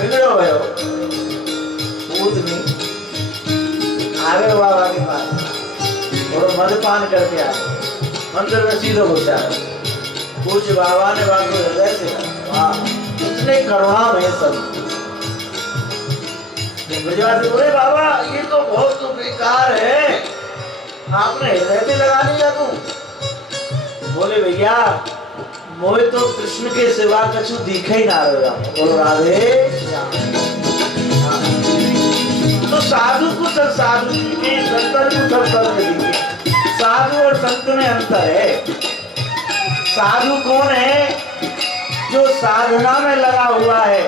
बिगड़ो भयो पूतनी आवे बाबा के पास और मदपान करके आए मंदिर में सीधो घुसा पूछ बाबा ने बाबा को हृदय से वाह इतने करुणा में सब बोले बाबा ये तो बहुत बेकार है आपने हृदय पे लगा लिया तू बोले भैया मोहे तो कृष्ण के सिवा कछु दिखे ही ना रहेगा बोलो राधे तो साधु को सब साधु के संत को सब संत साधु और संत में अंतर है साधु कौन है जो साधना में लगा हुआ है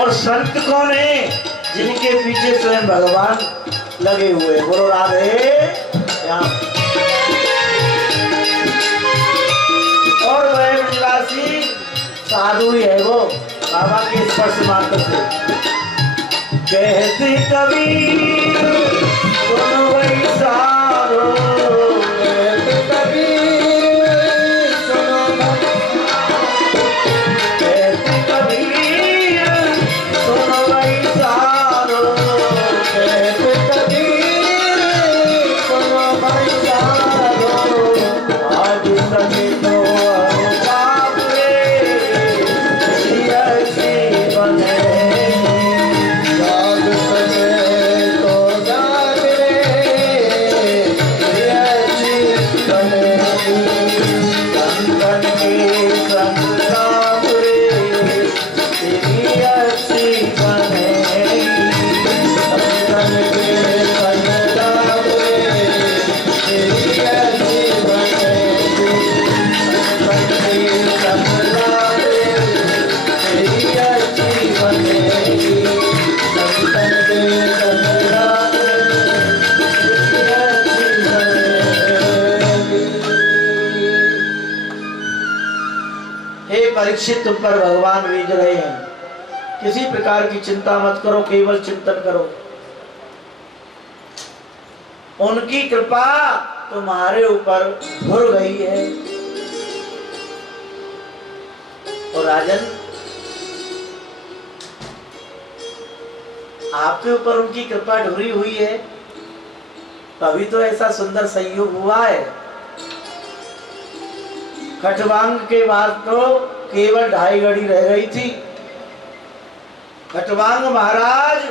और संत कौन है जिनके पीछे स्वयं भगवान लगे हुए बोलो राधे और वह ब्रजवासी साधु ही है वो बाबा के स्पर्श मात्र से कहते कबीर सुनो वही सारो कहते कबीर सुनो कहते कबीर सुनो वही सारो कहते कबीर सुनो वही सारो आज सके तो परीक्षित तुम पर भगवान भेज रहे हैं किसी प्रकार की चिंता मत करो केवल चिंतन करो उनकी कृपा तुम्हारे ऊपर घुर गई है और राजन आपके ऊपर उनकी कृपा ढुरी हुई है तभी तो ऐसा सुंदर संयोग हुआ है खटवांग के बाद तो केवल 2.5 घड़ी रह गई थी खटवांग महाराज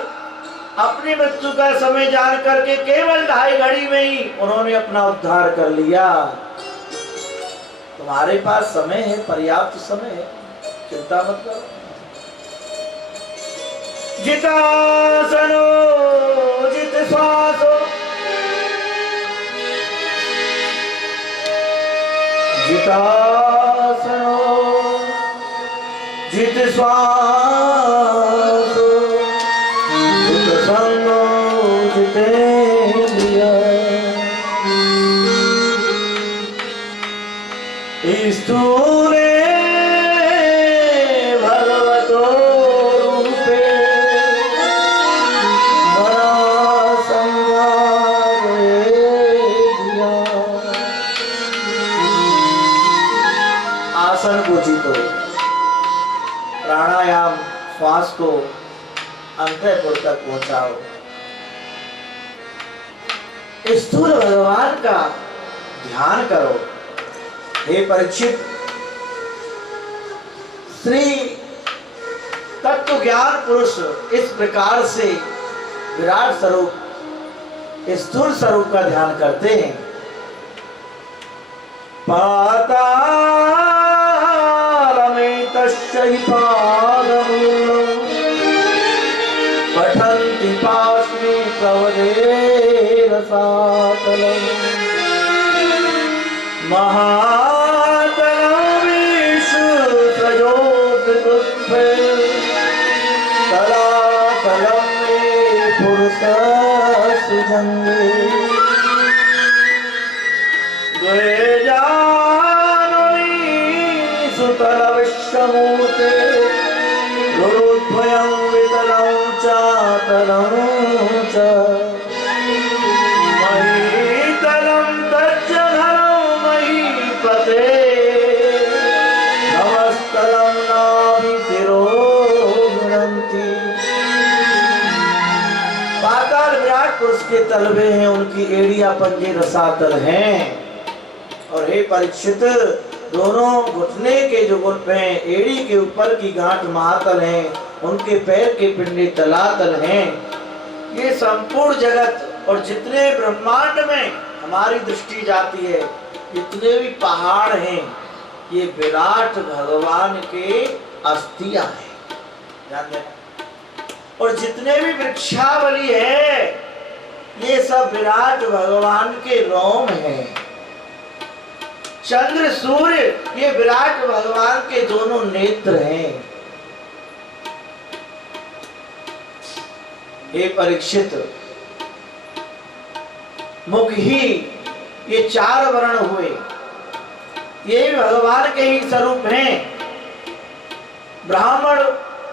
अपनी मृत्यु का समय जान करके केवल 2.5 घड़ी में ही उन्होंने अपना उद्धार कर लिया तुम्हारे पास समय है पर्याप्त समय है चिंता मत करो जितासनो जित श्वासो जितासनो जित श्वास जित संगो जितेंद्रिय स्थूले भगवतो रूपे मना संगारे दिया आसन को जीतो प्राणायाम श्वास को अंतःपुर तक पहुंचाओ स्थूल भगवान का ध्यान करो हे परीक्षित श्री तत्व ज्ञान पुरुष इस प्रकार से विराट स्वरूप स्थूल स्वरूप का ध्यान करते हैं पठन्ति पास्मि प्रवदे रसातलम् महातलमीषु सजोद्गुप्ते तलातलं मे पुरुषसुजङ्गे द्वे जाननी सुतलविश्वमूर्ते गुरुद्वयं वितलं चातलं च महीतलं तच्च घनं महीपते नमस्तलं नाभिशिरो गृह्णन्ति दांत उसके तलवे हैं, उनकी एड़ियां पंजे रसातल हैं। और हे परीक्षित, दोनों घुटने के जो गुल्फ हैं, एड़ी के ऊपर की गांठ महातल हैं, उनके पैर के पिंडे तलातल हैं। ये संपूर्ण जगत और जितने ब्रह्मांड में हमारी दृष्टि जाती है, जितने भी पहाड़ हैं, ये विराट भगवान के अस्थियां हैं, ध्यान देना। और जितने भी वृक्षावली है, ये सब विराट भगवान के रोम हैं। चंद्र सूर्य ये विराट भगवान के दोनों नेत्र हैं। हे परीक्षित, मुख ही ये चार वर्ण हुए, ये भी भगवान के ही स्वरूप हैं। ब्राह्मण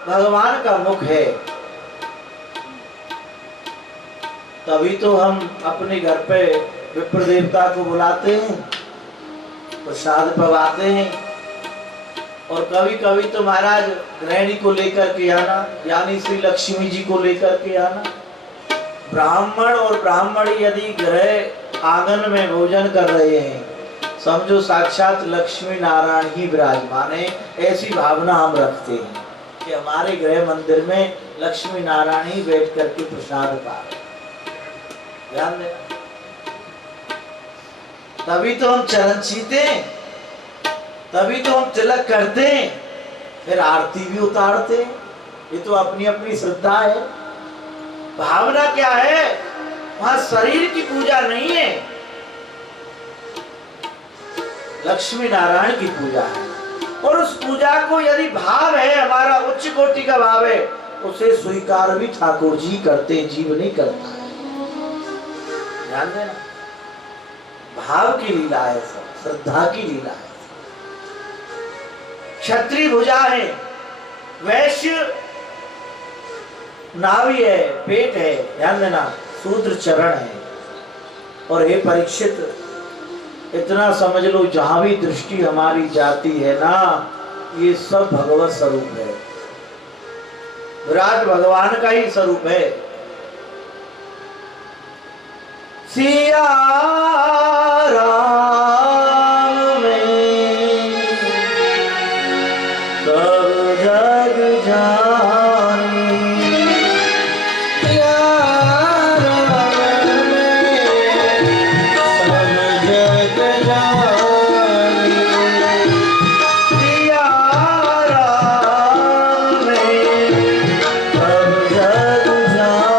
भगवान का मुख है, तभी तो हम अपने घर पे विप्र देवता को बुलाते हैं, प्रसाद पवाते हैं। और कभी कभी तो महाराज गृहिणी को लेकर के आना, यानी श्री लक्ष्मी जी को लेकर के आना। ब्राह्मण और ब्राह्मणी यदि गृह आंगन में भोजन कर रहे हैं, समझो साक्षात लक्ष्मी नारायण ही विराजमान है। ऐसी भावना हम रखते हैं कि हमारे गृह मंदिर में लक्ष्मी नारायण ही बैठ करके प्रसाद पा रहे। ध्यान देना, तभी तो हम चरण छीते, तभी तो हम तिलक करते, फिर आरती भी उतारते। ये तो अपनी अपनी श्रद्धा है। भावना क्या है? वहां शरीर की पूजा नहीं है, लक्ष्मी नारायण की पूजा है। और उस पूजा को यदि भाव है, हमारा उच्च कोटि का भाव है, उसे स्वीकार भी ठाकुर जी करते, जीव नहीं करता। ध्यान देना, भाव की लीला है, सब श्रद्धा की लीला है। क्षत्रिय भुजा है, वैश्य नाभि है, पेट है, ध्यान देना, शूद्र चरण है। और हे परीक्षित, इतना समझ लो, जहां भी दृष्टि हमारी जाती है ना, ये सब भगवत स्वरूप है, विराट भगवान का ही स्वरूप है। सिया राम में सब जग जानी, सिया राम में सब जग जानी, सिया राम में सब जग जानी।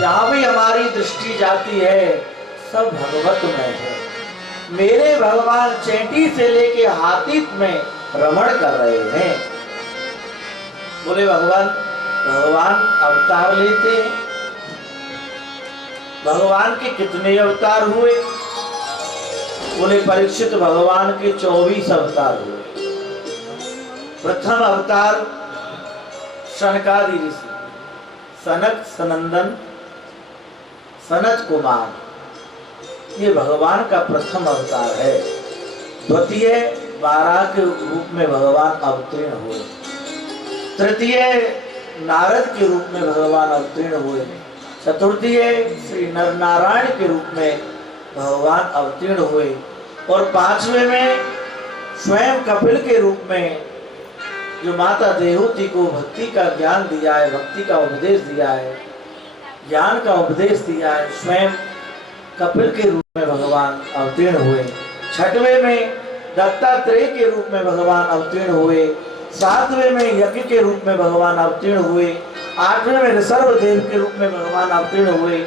जहाँ भी हमारी दृष्टि जाती है, सब भगवत में है। मेरे भगवान चेंटी से लेके हाथी में रमण कर रहे हैं। बोले भगवान अवतार लेते हैं। भगवान के कितने अवतार हुए? बोले परीक्षित, भगवान के 24 अवतार हुए। प्रथम अवतार सनकादि ऋषि, सनक सनंदन सनत कुमार, ये भगवान का प्रथम अवतार है। द्वितीय बारह के रूप में भगवान अवतीर्ण हुए। तृतीय नारद के रूप में भगवान अवतीर्ण हुए। चतुर्थीय श्री नर नारायण के रूप में भगवान अवतीर्ण हुए। और पांचवें में स्वयं कपिल के रूप में, जो माता देवहूति को भक्ति का ज्ञान दिया है, भक्ति का उपदेश दिया है, ज्ञान का उपदेश दिया है, स्वयं कपिल के रूप में भगवान अवतीर्ण हुए। छठवें में दत्तात्रेय के रूप में भगवान अवतीर्ण हुए। 7वें में यज्ञ के रूप में भगवान अवतीर्ण हुए, 8वें में ऋषभ देव के रूप में भगवान अवतीर्ण हुए,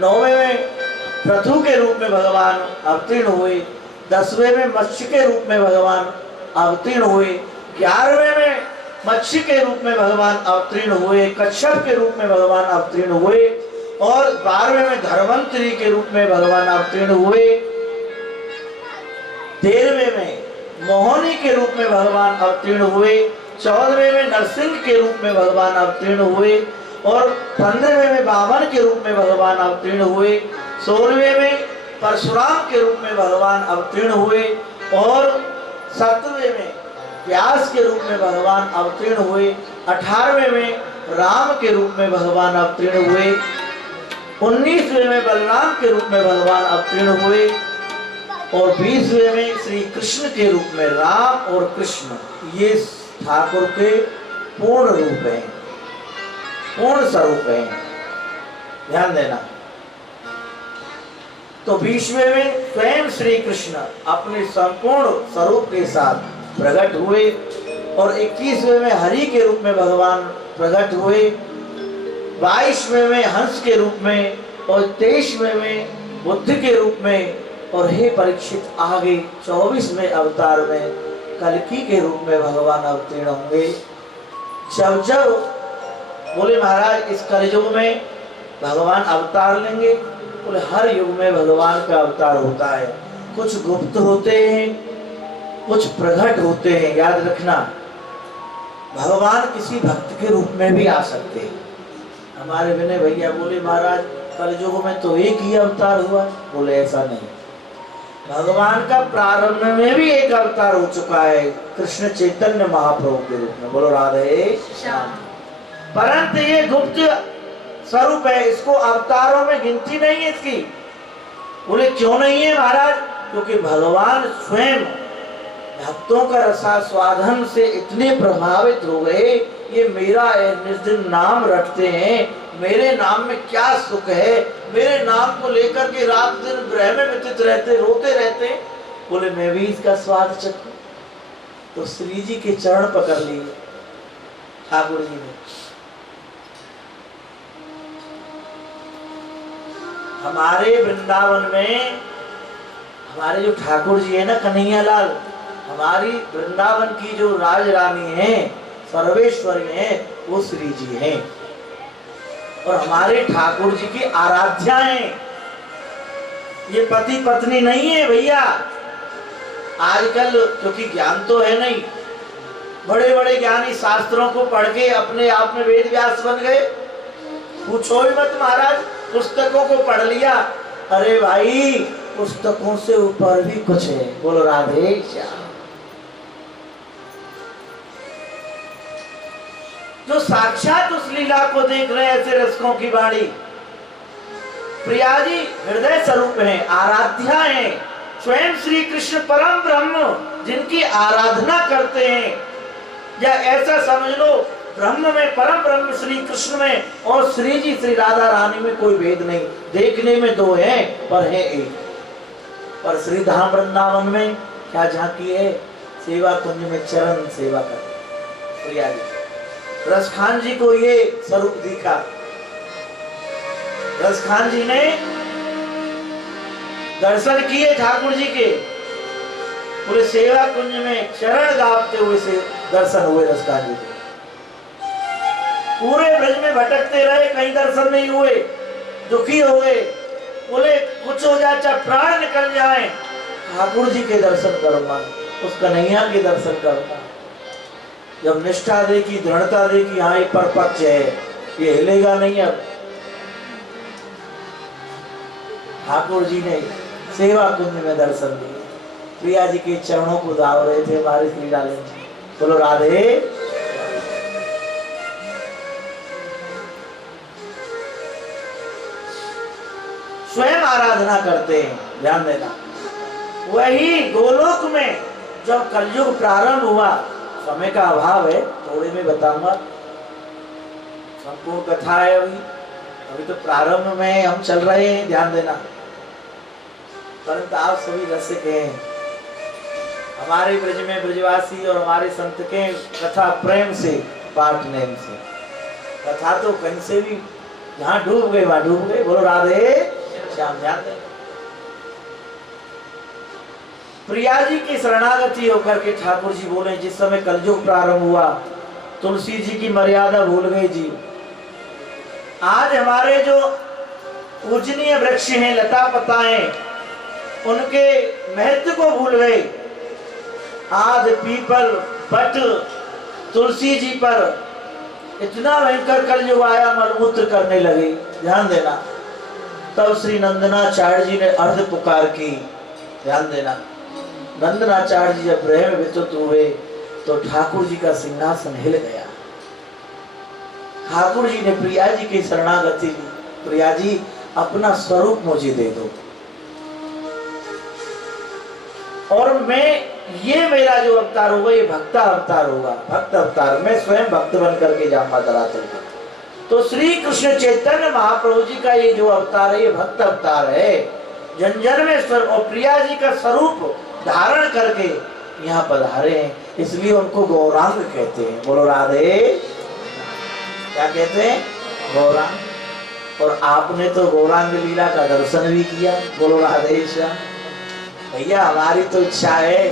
9वें में पृथु के रूप में भगवान अवतीर्ण हुए, 10वें में मत्स्य के रूप में भगवान अवतीर्ण हुए, 11वें में मत्स्य के रूप में भगवान अवतीर्ण हुए, कच्छप के रूप में भगवान अवतीर्ण हुए, और 12वें में धर्मंतरी के रूप में भगवान अवतीर्ण हुए, 13वें में मोहनी के रूप में भगवान अवतीर्ण हुए, 14वें में नरसिंह के रूप में भगवान अवतीर्ण हुए, और 15वें में वामन के रूप में भगवान अवतीर्ण हुए, 16वें में परशुराम के रूप में भगवान अवतीर्ण हुए, और 17वें में व्यास के रूप में भगवान अवतीर्ण हुए, 18वें में राम के रूप में भगवान अवतीर्ण हुए, 19वें में बलराम के रूप में भगवान अवतीर्ण हुए, और 20वें में श्री कृष्ण के रूप में। राम और कृष्ण ये ठाकुर के पूर्ण रूप हैं, पूर्ण स्वरूप हैं, ध्यान देना। तो 20वें में स्वयं श्री कृष्ण अपने संपूर्ण स्वरूप के साथ प्रकट हुए, और 21वें में हरि के रूप में भगवान प्रकट हुए, 22वें में हंस के रूप में, और 23वें में बुद्ध के रूप में, और हे परीक्षित आगे 24वें अवतार में कल्कि के रूप में भगवान अवतीर्ण होंगे। जब जब बोले महाराज इस कलयुग में भगवान अवतार लेंगे, बोले हर युग में भगवान का अवतार होता है, कुछ गुप्त होते हैं, कुछ प्रकट होते हैं। याद रखना, भगवान किसी भक्त के रूप में भी आ सकते हैं। हमारे विनय भैया बोले महाराज कलयुग में तो एक ही अवतार हुआ, बोले ऐसा नहीं, भगवान का प्रारंभ में भी एक अवतार हो चुका है, कृष्ण चैतन्य महाप्रभु के रूप में। बोलो राधे श्याम। परंतु ये गुप्त स्वरूप है, इसको अवतारों में गिनती नहीं है इसकी। बोले क्यों नहीं है महाराज? क्योंकि भगवान स्वयं भक्तों का रसास्वादन से इतने प्रभावित हो गए, ये मेरा निर्दिन नाम रटते हैं, मेरे नाम में क्या सुख है, मेरे नाम को लेकर के रात दिन ग्रह में व्यतीत रहते, रोते रहते। बोले मैं भी इसका स्वाद चखूं। तो श्री जी के चरण पकड़ लिए ठाकुर जी ने। हमारे वृंदावन में हमारे जो ठाकुर जी है ना कन्हैया लाल, हमारी वृंदावन की जो राज रानी है, सर्वेश्वरी है, वो श्री जी हैं, और हमारे ठाकुर जी की आराध्या हैं। ये पति पत्नी नहीं है भैया। आजकल क्योंकि ज्ञान तो है नहीं, बड़े बड़े ज्ञानी शास्त्रों को पढ़ के अपने आप में वेद व्यास बन गए। पूछो ही मत महाराज, पुस्तकों को पढ़ लिया। अरे भाई पुस्तकों से ऊपर भी कुछ है। बोलो राधे श्याम। जो साक्षात उस लीला को देख रहे हैं, ऐसे रसिकों की वाणी, प्रिया जी हृदय स्वरूप हैं, आराध्या हैं, स्वयं श्री कृष्ण परम ब्रह्म जिनकी आराधना करते हैं। या ऐसा समझ लो, ब्रह्म में परम ब्रह्म श्री कृष्ण में और श्री जी श्री राधा रानी में कोई भेद नहीं। देखने में दो हैं पर है एक। पर श्री धाम वृंदावन में क्या झांकी है? सेवा कुंज में चरण सेवा कर प्रिया जी। रसखान जी को ये स्वरूप दिखा। रसखान जी ने दर्शन किए ठाकुर जी के, पूरे सेवा कुंज में चरण गावते हुए से दर्शन हुए रसखान जी के। पूरे ब्रज में भटकते रहे, कहीं दर्शन नहीं हुए, दुखी हो गए। बोले कुछ हो जाए, चाहे प्राण निकल जाए, ठाकुर जी के दर्शन करूंगा, उस कन्हैया के दर्शन करूंगा। जब निष्ठा देखी, दृढ़ता देखी, हाँ ये परपक्ष है, ये हिलेगा नहीं। अब ठाकुर जी ने सेवा कुंज में दर्शन दिए, प्रिया जी के चरणों को दाव रहे थे हमारे श्री लालन जी। बोलो राधे। स्वयं आराधना करते हैं, ध्यान देना। वही गोलोक में जब कलयुग प्रारंभ हुआ, समय का अभाव है, थोड़े में बताऊंगा, संपूर्ण कथा है। अभी तो प्रारंभ में हम चल रहे हैं, ध्यान देना। परंतु आप सभी रसिक हैं, हमारे ब्रज में ब्रजवासी और हमारे संत के कथा प्रेम से पाठ नेम से, कथा तो कहीं से भी जहाँ डूब गए वहां डूब गए। बोलो राधे श्याम। ध्यान दें, प्रिया जी की शरणागति होकर के ठाकुर जी बोले, जिस समय कलयुग प्रारंभ हुआ तुलसी जी की मर्यादा भूल गए जी। आज हमारे जो पूजनीय वृक्ष हैं, लता पताएं, उनके महत्व को भूल गए। आज पीपल बट तुलसी जी पर इतना भयंकर कलयुग आया, मलमूत्र करने लगे। ध्यान देना, तब श्री नंदनाचार्य जी ने अर्ध पुकार की। ध्यान देना, नंदनाचार्य जी जब ब्रह्म विद्युत हुए तो ठाकुर जी का सिंहासन हिल गया। ठाकुर जी ने प्रिया जी की शरणागति ली, प्रिया जी अपना स्वरूप मुझे दे दो, और मैं ये मेरा जो अवतार होगा ये भक्ता अवतार होगा, भक्त अवतार। मैं स्वयं भक्त बन करके जाऊंगा धरातल पर। तो श्री कृष्ण चैतन्य महाप्रभु जी का ये जो अवतार है ये भक्त अवतार है। जन जन में और प्रिया जी का स्वरूप धारण करके यहाँ पधारे हैं, इसलिए उनको गौरांग कहते हैं। बोलो राधे। क्या कहते हैं? गौरांग। और आपने तो गौरांग लीला का दर्शन भी किया। बोलो राधे श्याम। भैया हमारी तो इच्छा है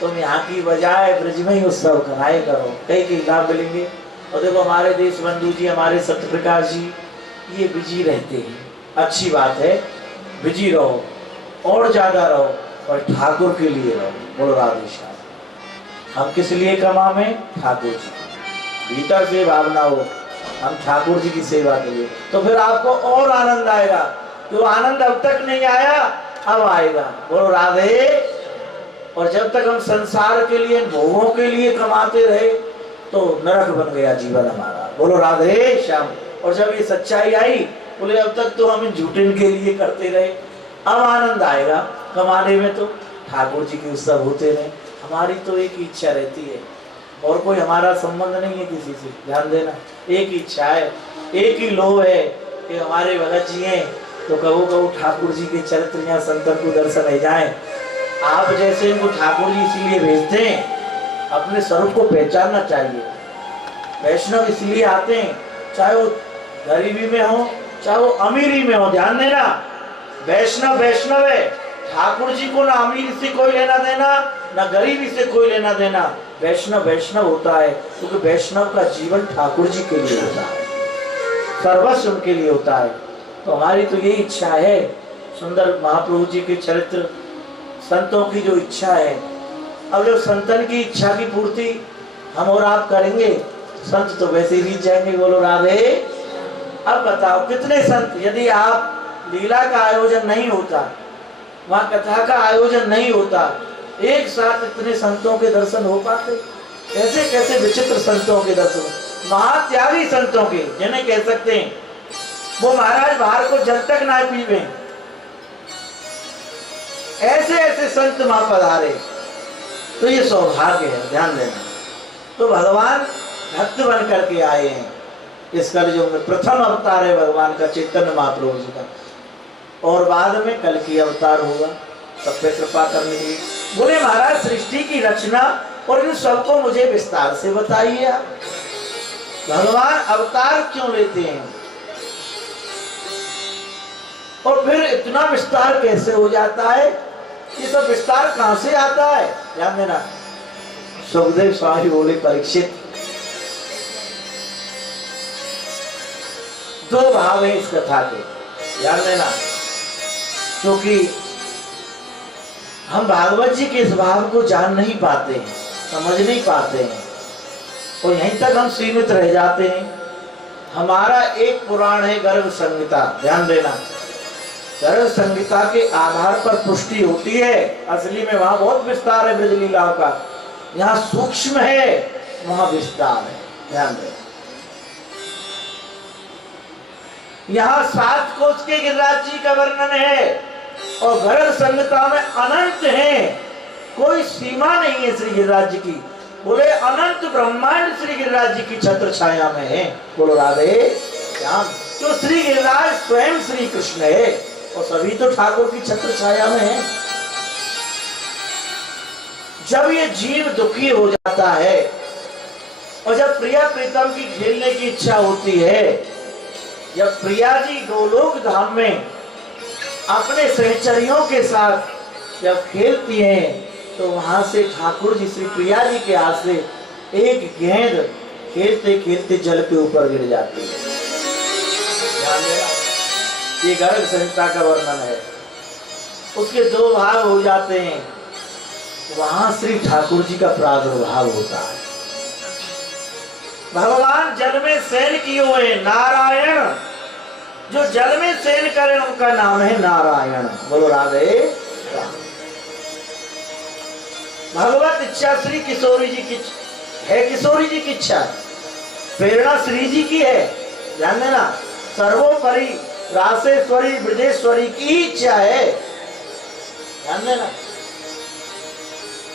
तुम यहाँ की बजाय ब्रज में ही उत्सव कराए करो, कई लाभ मिलेंगे। और देखो हमारे देश बंधु जी, हमारे सत्यप्रकाश जी ये बिजी रहते हैं, अच्छी बात है, बिजी रहो और ज्यादा रहो और ठाकुर के लिए रहो। बोलो राधे श्याम। हम किस लिए कमावे? ठाकुर जी। भीतर से भावना हो हम ठाकुर जी की सेवा के लिए, तो फिर आपको और आनंद आएगा। जो आनंद अब तक नहीं आया अब आएगा। बोलो राधे। और जब तक हम संसार के लिए, भोगों के लिए कमाते रहे तो नरक बन गया जीवन हमारा। बोलो राधे श्याम। और जब ये सच्चाई आई, बोले अब तक तो हम झूठे के लिए करते रहे, अब आनंद आएगा कमाने में। तो ठाकुर जी के उत्सव होते रहे। हमारी तो एक ही इच्छा रहती है, और कोई हमारा संबंध नहीं है किसी से। ध्यान देना, एक ही इच्छा है, एक ही लोभ है कि हमारे भगत जी हैं तो कहो कहो ठाकुर जी के चरित्र या संतर को दर्शन हो जाए। आप जैसे इनको ठाकुर जी इसीलिए भेजते हैं, अपने स्वरूप को पहचानना चाहिए। वैष्णव इसलिए आते हैं, चाहे वो गरीबी में हो चाहे वो अमीरी में हो। ध्यान देना, वैष्णव वैष्णव है। ठाकुर जी को ना अमीर से कोई लेना देना, ना गरीबी से कोई लेना देना। वैष्णव वैष्णव होता है क्योंकि वैष्णव का जीवन ठाकुर जी के लिए होता है, सर्वस्व उनके लिए होता है। तो हमारी तो यही इच्छा है, सुंदर महाप्रभु जी के चरित्र, संतों की जो इच्छा है। अब जब संतन की इच्छा की पूर्ति हम और आप करेंगे, संत तो वैसे ही जीत जाएंगे। बोलो राधे। अब बताओ कितने संत, यदि आप लीला का आयोजन नहीं होता, वहाँ कथा का आयोजन नहीं होता, एक साथ इतने संतों के दर्शन हो पाते? कैसे कैसे विचित्र संतों के दर्शन, महात्यागी संतों के, जिन्हें कह सकते हैं वो महाराज बाहर को जल तक ना पीवे, ऐसे ऐसे संत वहां पधारे। तो ये सौभाग्य है। ध्यान देना। तो भगवान भक्त बन करके आए हैं इस कलयुग में। प्रथम अवतार है भगवान का चैतन्य महाप्रभु जी का, और बाद में कल की अवतार हुआ सब पे कृपा करने के लिए। बोले महाराज सृष्टि की रचना और इन सबको मुझे विस्तार से बताइए आप, भगवान अवतार क्यों लेते हैं और फिर इतना विस्तार कैसे हो जाता है? ये सब विस्तार कहां से आता है? ध्यान देना। सुखदेव स्वामी बोले परीक्षित, दो भाव है इस कथा के। ध्यान देना, क्योंकि हम भागवत जी के इस भाव को जान नहीं पाते हैं, समझ नहीं पाते हैं, और यहीं तक हम सीमित रह जाते हैं। हमारा एक पुराण है गर्भ संहिता। ध्यान देना, गर्भ संहिता के आधार पर पुष्टि होती है। असली में वहां बहुत विस्तार है ब्रज लीलाओं का, यहाँ सूक्ष्म है वहां विस्तार है। ध्यान देना, यहाँ 7 कोष के गिरिराज जी का वर्णन है और गर्भ संहिता में अनंत है, कोई सीमा नहीं है श्री गिरिराज जी की। बोले अनंत ब्रह्मांड श्री गिरिराज जी की छत्र छाया में है। बोलो राधे श्याम। तो श्री गिरिराज स्वयं श्री कृष्ण है और सभी तो ठाकुर की छत्र छाया में है। जब ये जीव दुखी हो जाता है और जब प्रिया प्रीतम की खेलने की इच्छा होती है, जब प्रिया जी गोलोक धाम में अपने सहचरियों के साथ जब खेलती हैं, तो वहां से ठाकुर जी श्री प्रिया जी के हाथ से एक गेंद खेलते खेलते जल के ऊपर गिर जाती है। ये गर्ग संहिता का वर्णन है। उसके दो भाग हो जाते हैं, वहां श्री ठाकुर जी का प्रादुर्भाव होता है। भगवान जल में शयन किए हुए नारायण, जो जल में शयन करें उनका नाम है नारायण। बोलो राधे राम। भगवत इच्छा श्री किशोरी जी की है, किशोरी जी की इच्छा, प्रेरणा श्री जी की है। ध्यान देना, सर्वोपरि रासेश्वरी ब्रजेश्वरी की इच्छा है। ध्यान देना,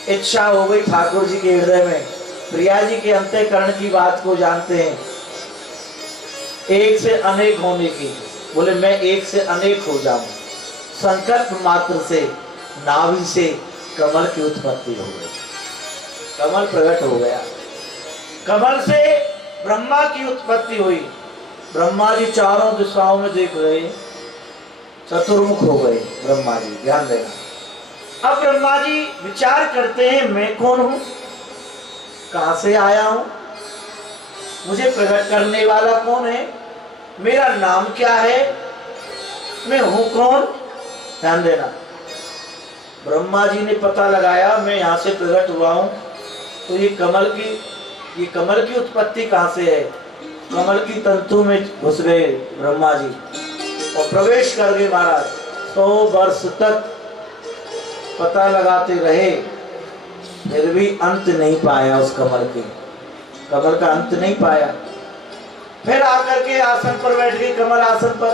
इच्छा हो गई ठाकुर जी के हृदय में। प्रिया जी के अंतःकरण की बात को जानते हैं, एक से अनेक होने की। बोले मैं एक से अनेक हो जाऊं। संकल्प मात्र से नाभि से कमल की उत्पत्ति हो गई, कमल प्रकट हो गया। कमल से ब्रह्मा की उत्पत्ति हुई। ब्रह्मा जी चारों दिशाओं में देख रहे, चतुर्मुख हो गए ब्रह्मा जी। ध्यान देना, अब ब्रह्मा जी विचार करते हैं मैं कौन हूं, कहां से आया हूं, मुझे प्रकट करने वाला कौन है, मेरा नाम क्या है, मैं हूं कौन। ध्यान देना, ब्रह्मा जी ने पता लगाया मैं यहां से प्रकट हुआ हूं, तो ये कमल की उत्पत्ति कहां से है। कमल की तंतु में घुस गए ब्रह्मा जी और प्रवेश कर गए महाराज। 100 वर्ष तक पता लगाते रहे, फिर भी अंत नहीं पाया उस कमल का अंत नहीं पाया। फिर आकर के आसन पर बैठ गए, कमल आसन पर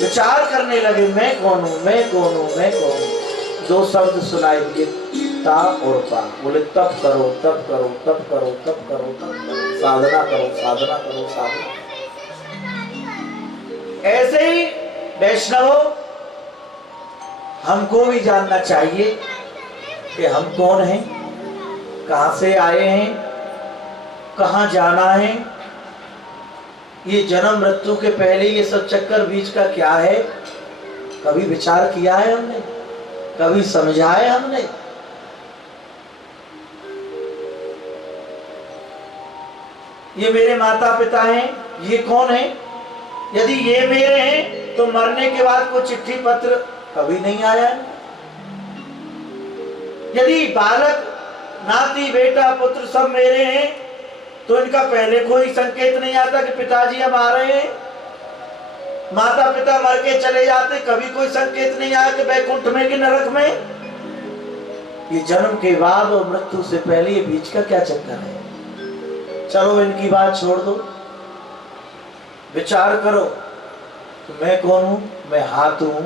विचार करने लगे मैं कौन हूं, मैं कौन हूं, मैं कौन हूं। 2 शब्द सुनाई दिए, ता और पा। बोले तप करो, तप करो, तप करो, तप करो, तप करो, साधना करो, साधना करो, साधना। ऐसे ही वैष्णव हमको भी जानना चाहिए कि हम कौन हैं, कहां से आए हैं, कहां जाना है। ये जन्म मृत्यु के पहले ये सब चक्कर बीच का क्या है, कभी विचार किया है हमने, कभी समझा है हमने। ये मेरे माता पिता हैं, ये कौन है। यदि ये मेरे हैं तो मरने के बाद कोई चिट्ठी पत्र कभी नहीं आया। यदि बालक नाती बेटा पुत्र सब मेरे हैं तो इनका पहले कोई संकेत नहीं आता कि पिताजी अब आ रहे हैं। माता पिता मर के चले जाते, कभी कोई संकेत नहीं आया कि बैकुंठ में कि नरक में। ये जन्म के बाद और मृत्यु से पहले ये बीच का क्या चक्कर है। चलो इनकी बात छोड़ दो, विचार करो तो मैं कौन हूं, मैं हाथ हूं।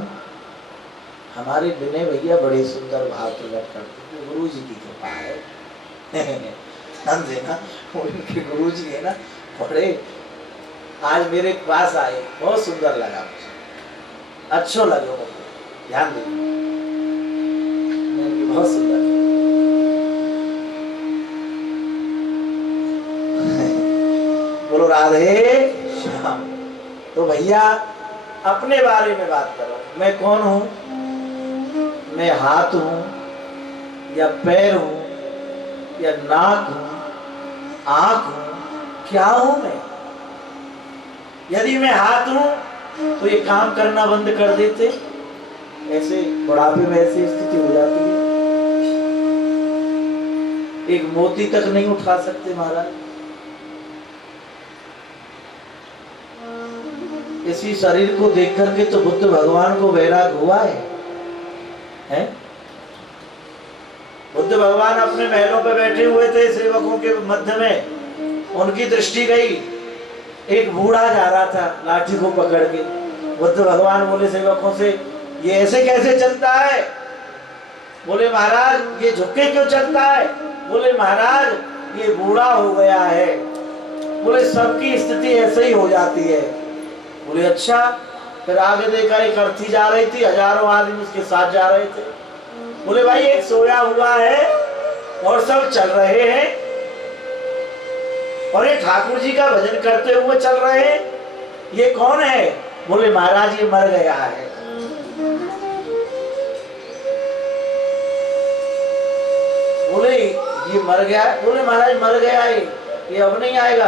हमारे विनय भैया बड़े सुंदर भाव प्रकट करते, गुरु जी की कृपा है। ना उनके गुरु जी है ना, बड़े आज मेरे पास आए, बहुत सुंदर लगा मुझे, अच्छो लगे मुझे। ध्यान दीजिए, बहुत सुंदर। बोलो राधे श्याम। तो भैया अपने बारे में बात करो, मैं कौन हूं, मैं हाथ हूं या पैर हूं या नाक हूं, आंख हूं, क्या हूं मैं। यदि मैं हाथ हूं तो ये काम करना बंद कर देते, ऐसे बुढ़ापे में ऐसी स्थिति हो जाती है, एक मोती तक नहीं उठा सकते महाराज। इसी शरीर को देख करके तो बुद्ध भगवान को वैराग हुआ है? बुद्ध भगवान अपने महलों पे बैठे हुए थे, सेवकों के मध्य में उनकी दृष्टि गई, एक बूढ़ा जा रहा था लाठी को पकड़ के। बुद्ध भगवान बोले सेवकों से, ये ऐसे कैसे चलता है। बोले महाराज ये झुक के क्यों चलता है। बोले महाराज ये बूढ़ा हो गया है। बोले सबकी स्थिति ऐसे ही हो जाती है। बोले अच्छा। फिर आगे देखा एक अर्थी जा रही थी, हजारों आदमी उसके साथ जा रहे थे। बोले भाई एक सोया हुआ है और सब चल रहे हैं, और ये ठाकुर जी का भजन करते हुए चल रहे हैं, ये कौन है? बोले महाराज ये मर गया है। बोले ये मर गया है? बोले महाराज मर गया है, ये अब नहीं आएगा।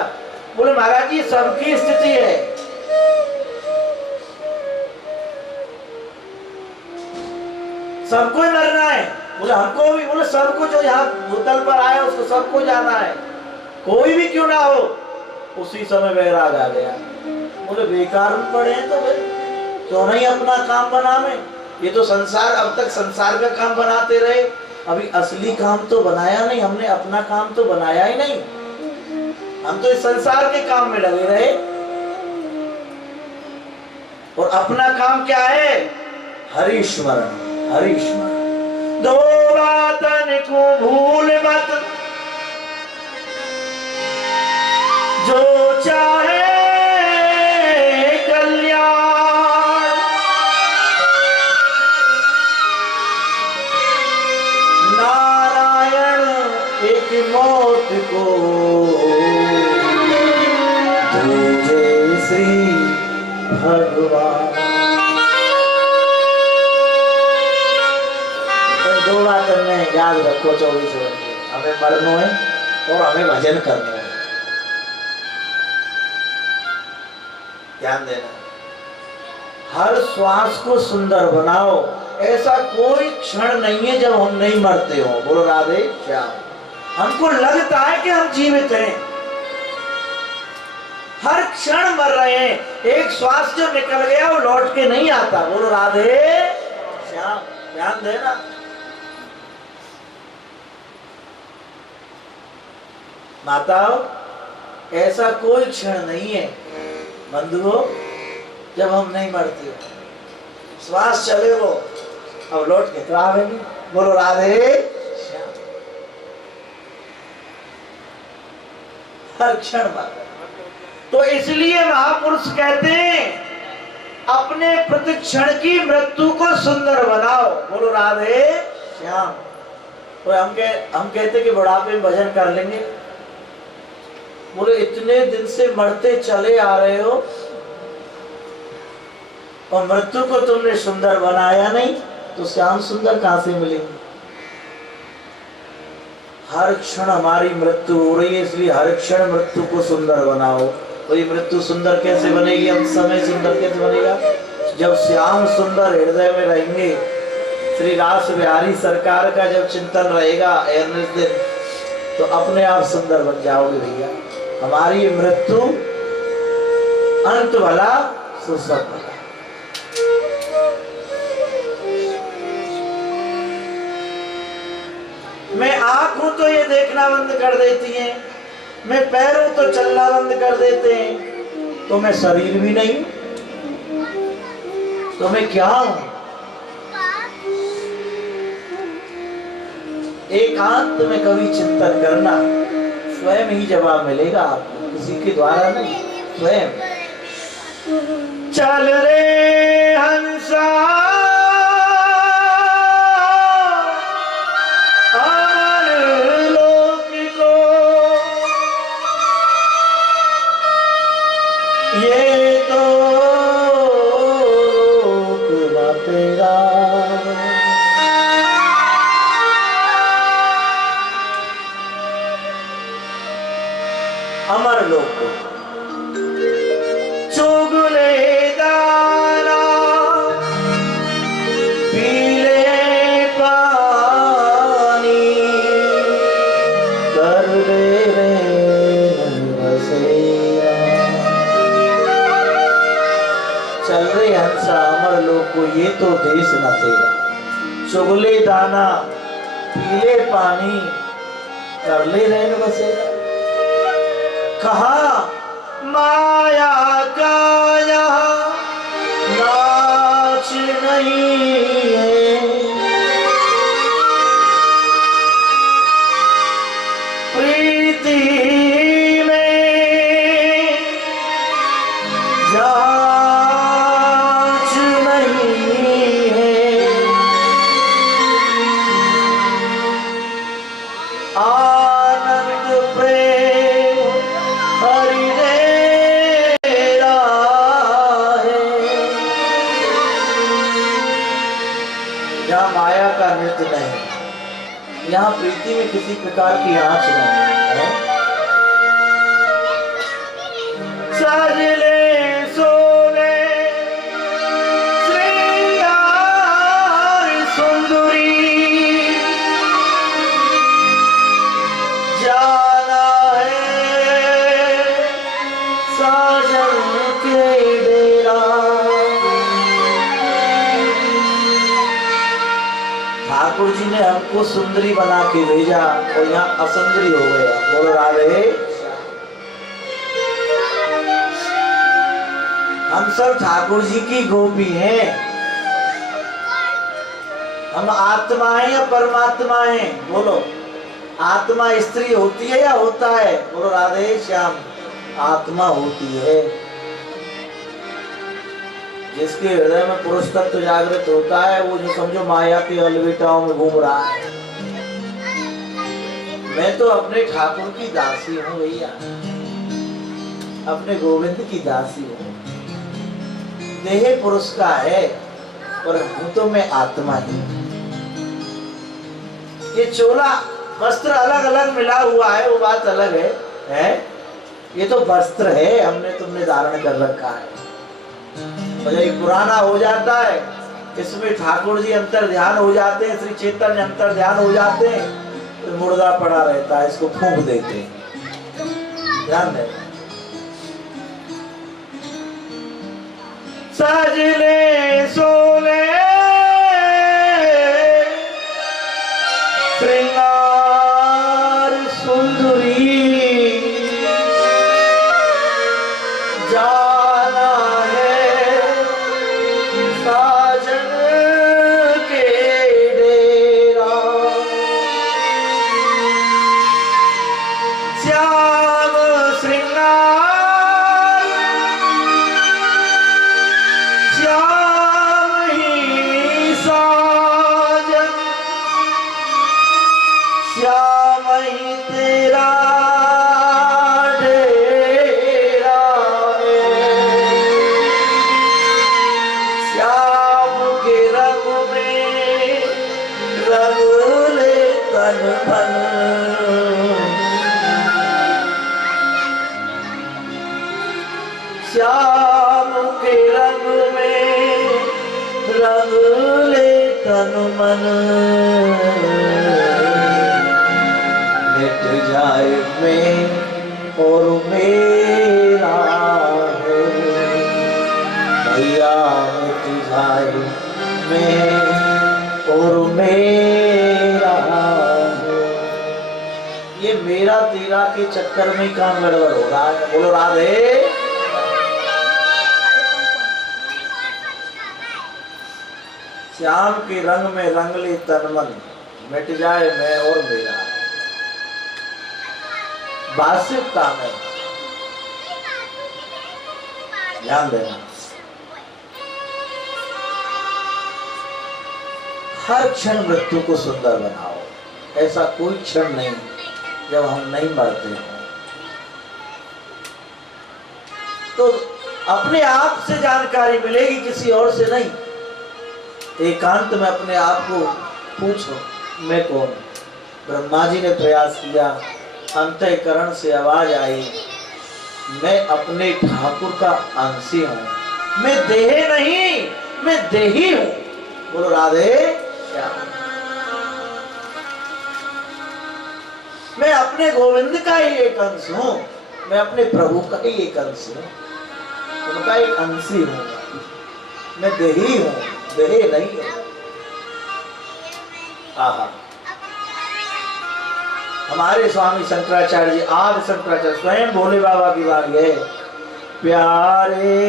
बोले महाराज ये सबकी स्थिति है, सबको ही मरना है। बोले हमको भी। बोले सबको, जो यहाँ भूतल पर आया उसको सबको जाना है, कोई भी क्यों ना हो। उसी समय वैराग आ गया। बोले बेकार में पड़े हैं तो फिर क्यों नहीं अपना काम बनावे। ये तो संसार, अब तक संसार का काम बनाते रहे, अभी असली काम तो बनाया नहीं हमने, अपना काम तो बनाया ही नहीं। हम तो इस संसार के काम में लगे रहे, और अपना काम क्या है? हरि स्मरण, हरि स्मरण। दो बातन को भूल मत, जो चाहे कल्याण, नारायण एक मौत को, दूजे श्री भगवान। दो बात में याद रखो 24 घंटे, हमें मरना है और हमें भजन करना है। ध्यान देना, हर श्वास को सुंदर बनाओ। ऐसा कोई क्षण नहीं है जब हम नहीं मरते हो। बोलो राधे श्याम। हमको लगता है कि हम जीवित हैं, हर क्षण मर रहे हैं। एक श्वास जो निकल गया वो लौट के नहीं आता। बोलो राधे श्याम। ध्यान देना, माताओं ऐसा कोई क्षण नहीं है बंधुओं जब हम नहीं मरते हो। श्वास चले वो अब लौट के तो आवेगी। बोलो राधे श्याम। हर क्षण मर। तो इसलिए महापुरुष कहते हैं अपने प्रतिक्षण की मृत्यु को सुंदर बनाओ। बोलो राधे श्याम। तो हम कहते कि बुढ़ापे में भजन कर लेंगे। बोले इतने दिन से मरते चले आ रहे हो और मृत्यु को तुमने सुंदर बनाया नहीं, तो श्याम सुंदर कहां से मिलेंगे? हर क्षण हमारी मृत्यु हो रही है, इसलिए हर क्षण मृत्यु को सुंदर बनाओ। तो ये मृत्यु सुंदर कैसे बनेगी? हम समय सुंदर कैसे बनेगा? जब श्याम सुंदर हृदय में रहेंगे, श्री रास बिहारी सरकार का जब चिंतन रहेगा दिन, तो अपने आप सुंदर बन जाओगे भैया। हमारी मृत्यु अंत भला सुसब भला। मैं आंख हूं तो ये देखना बंद कर देती हैं, मैं पैर हूं तो चलना बंद कर देते हैं, तो मैं शरीर भी नहीं, तो मैं क्या हूं? एकांत में कभी चिंतन करना, स्वयं ही जवाब मिलेगा आपको, किसी के द्वारा नहीं, स्वयं। चल रे हंसा अमर लोक को, ये तो लोक न तेरा। अमर लोक चुगले दाना पीले पानी कर ले रे बसेरा। चल रे हंसा अमर लोक को, ये तो देश न तेरा। चुगले दाना पीले पानी कर ले रैन बसेरा। कहा माया का यहाँ नाच नहीं है, प्रीति में जांच नहीं है, आनंद प्रेम हरि दे राहे। यहाँ माया का नृत्य नहीं, यहाँ प्रीति में किसी प्रकार की आँच नहीं है। सजले सोले श्रृंगार सुंदरी, जाना है साजन के डेरा। ठाकुर जी ने हमको सुंदरी बना के भेजा और यहाँ असुंदरी हो गया। बोलो राधे। हम सब ठाकुर जी की गोपी हैं। हम आत्माएं या परमात्माएं? बोलो, आत्मा स्त्री होती है या होता है? बोलो राधे श्याम। आत्मा होती है। जिसके हृदय में पुरुष तत्व जागृत होता है, वो जो समझो माया के अलविटाओं में घूम रहा है। मैं तो अपने ठाकुर की दासी हूँ भैया, अपने गोविंद की दासी हूँ। देह पुरुष का है और हूं तो मैं आत्मा ही। ये चोला वस्त्र अलग अलग मिला हुआ है, वो बात अलग है? ये तो वस्त्र है, हमने तुमने धारण कर रखा है। और जब पुराना हो जाता है, इसमें ठाकुर जी अंतर ध्यान हो जाते हैं, श्री चैतन्य अंतर ध्यान हो जाते हैं, तो मुर्दा पड़ा रहता है, इसको फूंक देते हैं। ध्यान दें। सजले सोले श्रृंगार सुंदरी, जाना है साजन के डेरा। श्याम श्रृंगार श्याम ही तेरा डेरा है। श्याम के रंग में रंग ले तन मन। श्याम के रंग में रंग ले तन मन। मिट जाए मैं और मेरा है भैया, मिट जाए मैं और मेरा है। ये मेरा तेरा के चक्कर में काम गड़बड़ हो रहा है। बोलो राधे। श्याम के रंग में रंग ले तन मन, मिट जाए मैं और मेरा। वास्तविकता में ध्यान देना, हर क्षण मृत्यु को सुंदर बनाओ। ऐसा कोई क्षण नहीं जब हम नहीं मरते हैं। तो अपने आप से जानकारी मिलेगी, किसी और से नहीं। एकांत में अपने आप को पूछो, मैं कौन? ब्रह्मा जी ने प्रयास किया, अंतःकरण से आवाज आई, मैं अपने ठाकुर का अंशी हूं। मैं देह नहीं, मैं देही हूं। बोलो राधे श्याम। मैं अपने गोविंद का ही एक अंश हूं, मैं अपने प्रभु का ही एक अंश हूं, उनका एक अंशी हूं। मैं देही हूं, देह नहीं हूं। आहा, हमारे स्वामी शंकराचार्य जी, आदि शंकराचार्य स्वयं भोले बाबा की बात है। प्यारे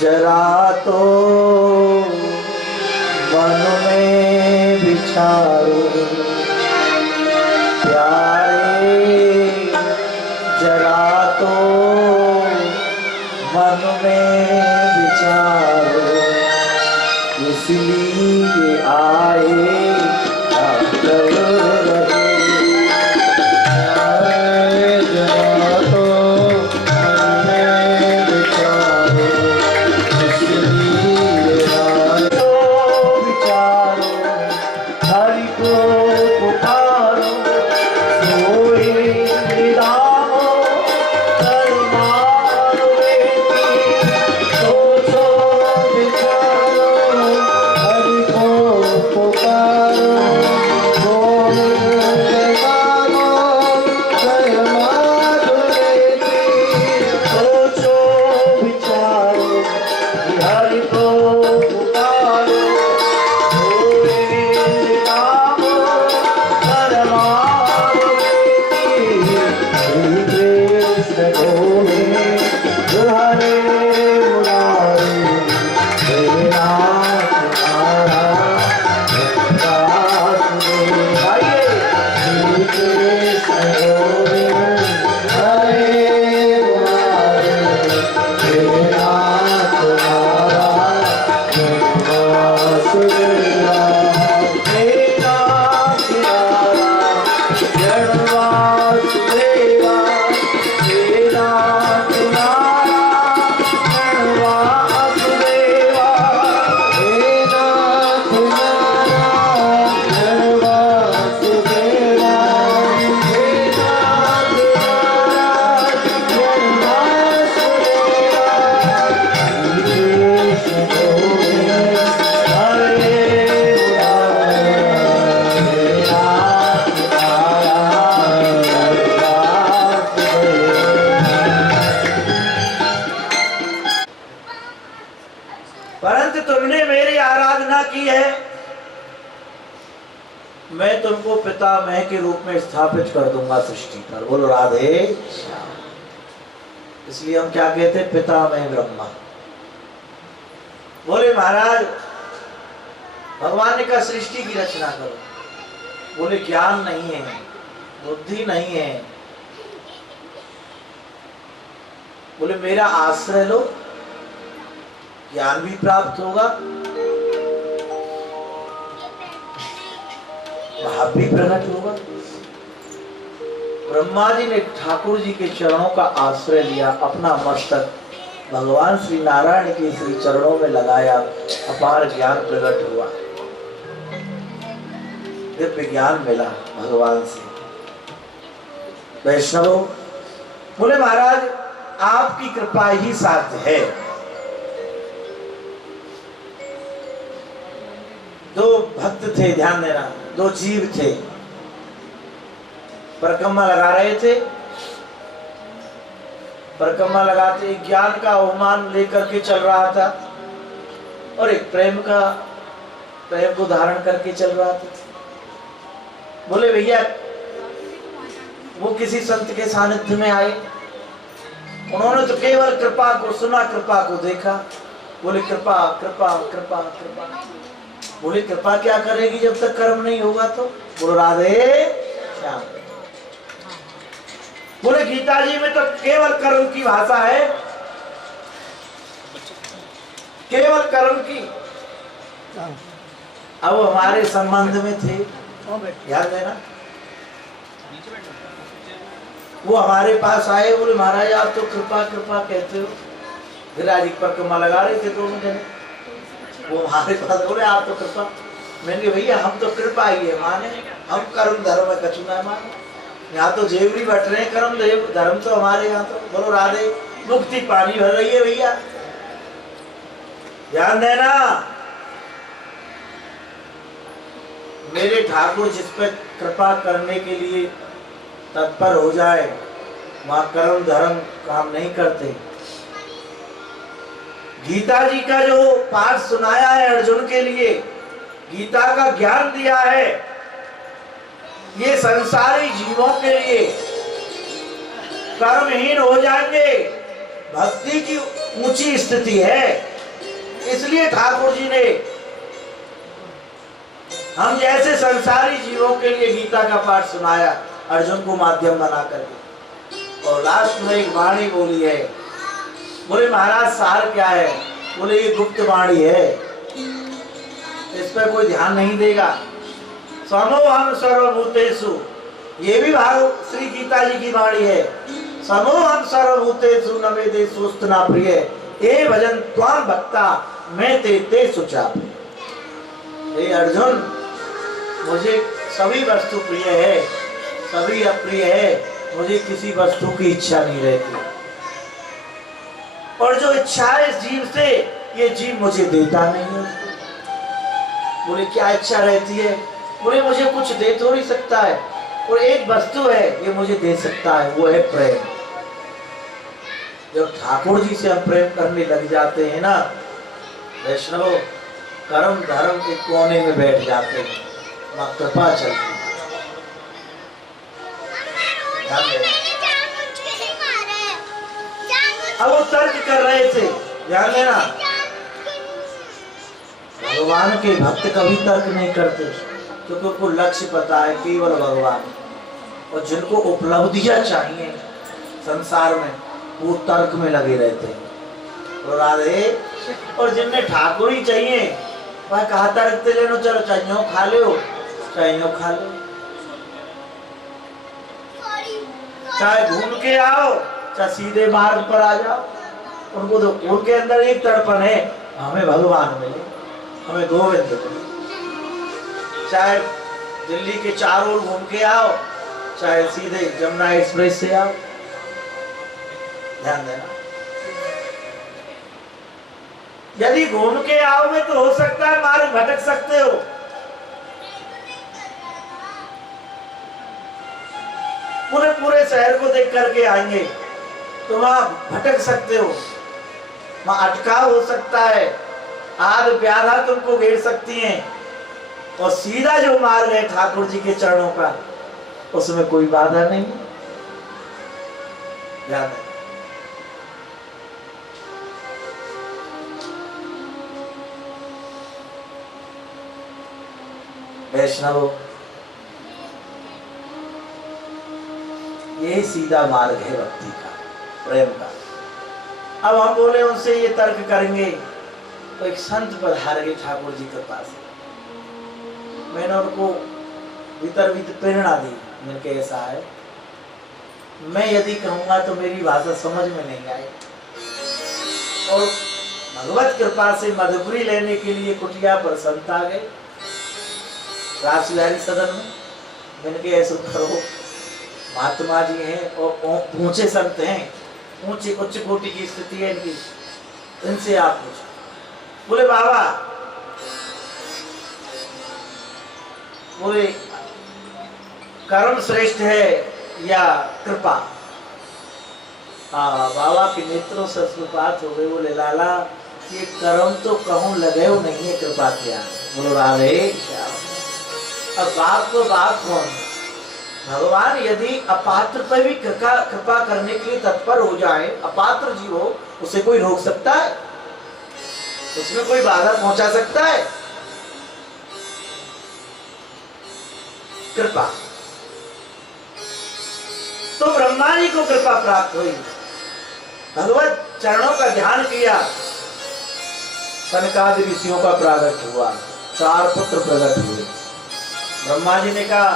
जरा तो मन में विचारो, प्यारे जरा तो मन में विचारो, इसलिए आए डॉक्टर परंतु तुमने मेरी आराधना की है, मैं तुमको पितामह के रूप में स्थापित कर दूंगा सृष्टि पर। बोलो राधे। इसलिए हम क्या कहते हैं, पितामह ब्रह्मा। बोले महाराज भगवान ने कहा सृष्टि की रचना करो। बोले ज्ञान नहीं है, बुद्धि नहीं है। बोले मेरा आश्रय लो, ज्ञान भी प्राप्त होगा, भाव भी प्रकट होगा। ब्रह्मा जी ने ठाकुर जी के चरणों का आश्रय लिया, अपना मस्तक भगवान श्री नारायण के श्री चरणों में लगाया, अपार ज्ञान प्रकट हुआ, दिव्य ज्ञान मिला भगवान से। वैष्णव बोले महाराज आपकी कृपा ही साध्य है। दो भक्त थे, ध्यान देना, दो जीव थे, परिक्रमा लगा रहे थे। परिक्रमा लगाते ज्ञान का अवमान लेकर के चल रहा था और एक प्रेम को धारण करके चल रहा था। बोले भैया वो किसी संत के सानिध्य में आए, उन्होंने तो केवल कृपा को सुना, कृपा को देखा। बोले कृपा कृपा कृपा कृपा। बोले कृपा क्या करेगी जब तक कर्म नहीं होगा तो। बोलो राधे श्याम। बोले गीता जी में तो केवल कर्म की भाषा है, केवल कर्म की। अब हमारे संबंध में थे, ध्यान देना, वो हमारे पास आए। बोले महाराज आप तो कृपा कृपा कहते हो। गिरिराज परिक्रमा लगा रहे थे दोनों जने, वो हमारे पास बोले आप तो कृपा। मैंने भैया हम तो कृपा ही है माने, हम कर्म धर्म में कछु ना माने। यहाँ तो जेवरी बट रहे हैं, कर्म धर्म तो हमारे यहाँ तो। बोलो राधे। मुक्ति पानी भर रही है भैया, ध्यान देना। मेरे ठाकुर जिस पर कृपा करने के लिए तत्पर हो जाए, वहां कर्म धर्म काम नहीं करते। गीता जी का जो पाठ सुनाया है अर्जुन के लिए, गीता का ज्ञान दिया है, ये संसारी जीवों के लिए कर्महीन हो जाएंगे, भक्ति की ऊंची स्थिति है। इसलिए ठाकुर जी ने हम जैसे संसारी जीवों के लिए गीता का पाठ सुनाया अर्जुन को माध्यम बना करके। और लास्ट में एक वाणी बोली है। बोले महाराज सार क्या है। बोले ये गुप्त वाणी है, इस पर कोई ध्यान नहीं देगा। समोहम सर्वभूतेषु, ये भी भाग श्री गीता जी की वाणी है। समोहम सर्वभूतेषु न मे देशोस्त न प्रिय, ए भजन त्वाम भक्ता मैं ते सुचाप। हे अर्जुन मुझे सभी वस्तु प्रिय है, सभी अप्रिय है, मुझे किसी वस्तु की इच्छा नहीं रहती। और जो इच्छा है इस जीव से, ये जीव मुझे देता नहीं है उसको। बोले क्या इच्छा रहती है। बोले मुझे कुछ दे तो नहीं सकता है, और एक वस्तु है ये मुझे दे सकता है, वो है प्रेम। जब ठाकुर जी से हम प्रेम करने लग जाते हैं ना वैष्णव, कर्म धर्म के कोने में बैठ जाते हैं, वहां कृपा चलती है। अब वो तर्क कर रहे थे, ध्यान देना, भगवान के भक्त कभी तर्क नहीं करते, क्योंकि उनको लक्ष्य पता है केवल भगवान, और जिनको उपलब्धियां चाहिए संसार में वो तर्क में लगे रहते हैं। और राधे, और जिन्हें ठाकुर ही चाहिए वह कहा तर्क ते लेनो, चलो चाहिए खा लो, चाहिए खा लो, चाहे घूम के आओ चाहे सीधे मार्ग पर आ जाओ। उनको तो उनके अंदर एक तड़पन है, हमें भगवान मिले, हमें गोविंद मिले। चाहे दिल्ली के चारों ओर घूम के आओ, चाहे सीधे जमुना एक्सप्रेस से आओ, ध्यान देना। यदि घूम के आओगे तो हो सकता है मार्ग भटक सकते हो, पूरे पूरे शहर को देख करके आएंगे तो वहां भटक सकते हो, वहां अटकाव हो सकता है, आध व्याधा तुमको घेर सकती हैं, और सीधा जो मार्ग है ठाकुर जी के चरणों का उसमें कोई बाधा नहीं। ध्यान है। वैष्णव, यही सीधा मार्ग है भक्ति का, प्रेम का। अब हम बोले उनसे ये तर्क करेंगे तो एक संत पधारे ठाकुर जी के पास, मैंने उनको भीतर भीतर प्रेरणा दी, मैंने ऐसा है, मैं यदि कहूंगा तो मेरी भाषा समझ में नहीं आए, और भगवत कृपा से मधुपुरी लेने के लिए कुटिया पर संत आ गए रास बिहारी सदन में। मैंने ऐसा करो, महात्मा जी हैं और ऊंचे संत हैं, ऊंची उच्च कोटि की स्थिति है इनकी, इनसे आप पूछो। बोले बाबा, बोले कर्म श्रेष्ठ है या कृपा? हाँ, बाबा के नेत्रों से अश्रुपात हो गए। बोले लाला, ये कर्म तो कहूं लगे हो नहीं है, कृपा क्या? बोलो राधे श्याम। अब बाप को बाप कौन? भगवान यदि अपात्र पर भी कृपा करने के लिए तत्पर हो जाए, अपात्र जीव हो, उसे कोई रोक सकता है? उसमें कोई बाधा पहुंचा सकता है? कृपा तो ब्रह्मा जी को कृपा प्राप्त हुई, भगवत चरणों का ध्यान किया, सनकादि ऋषियों का प्रागट हुआ, 4 पुत्र प्रकट हुए। ब्रह्मा जी ने कहा,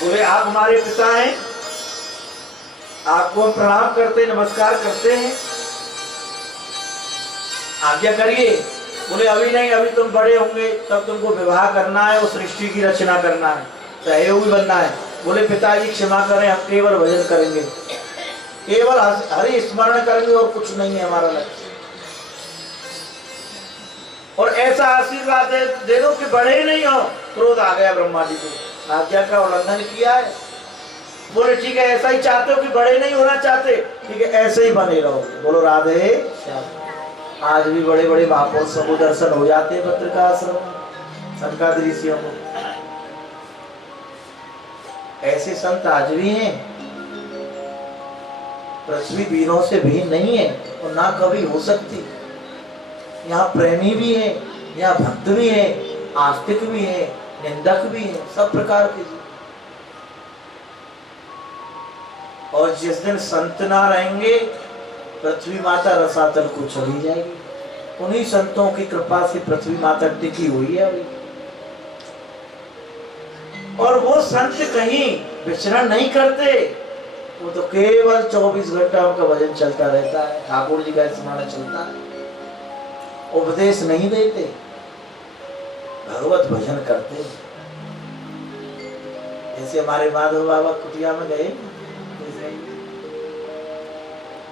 बोले आप हमारे पिता हैं, आपको हम प्रणाम करते, नमस्कार करते हैं, आज्ञा करिए। बोले अभी नहीं, अभी तुम बड़े होंगे तब तुमको विवाह करना है और सृष्टि की रचना करना है, सहयोगी बनना है। बोले पिताजी क्षमा करें, हम केवल भजन करेंगे, केवल हरि स्मरण करेंगे और कुछ नहीं है हमारा लक्ष्य। और ऐसा आशीर्वाद दे दो कि बड़े ही नहीं हो। क्रोध आ गया ब्रह्मा जी को, आज्ञा का उल्लंघन किया है। बोले ठीक है, ऐसा ही चाहते हो कि बड़े नहीं होना चाहते, ठीक है ऐसे ही बने रहो। बोलो राधे श्याम। आज भी बड़े बड़े महापुरुषों को दर्शन हो जाते हैं पत्रिकाश्रम सनकादि ऋषियों को, ऐसे संत आज भी हैं। पृथ्वी वीरों से भिन्न नहीं है और ना कभी हो सकती। यहाँ प्रेमी भी है, यहाँ भक्त भी है, आस्तिक भी है, निंदक भी है, सब प्रकार के। और जिस दिन संत ना रहेंगे, पृथ्वी माता रसातल को चली जाएगी। उन्हीं संतों की कृपा से पृथ्वी माता टिकी हुई है अभी। और वो संत कहीं विचरण नहीं करते, वो तो केवल 24 घंटा उनका भजन चलता रहता है, ठाकुर जी का स्मरण चलता है, उपदेश नहीं देते, भगवत भजन करते। जैसे हमारे माधव बाबा कुटिया में गए,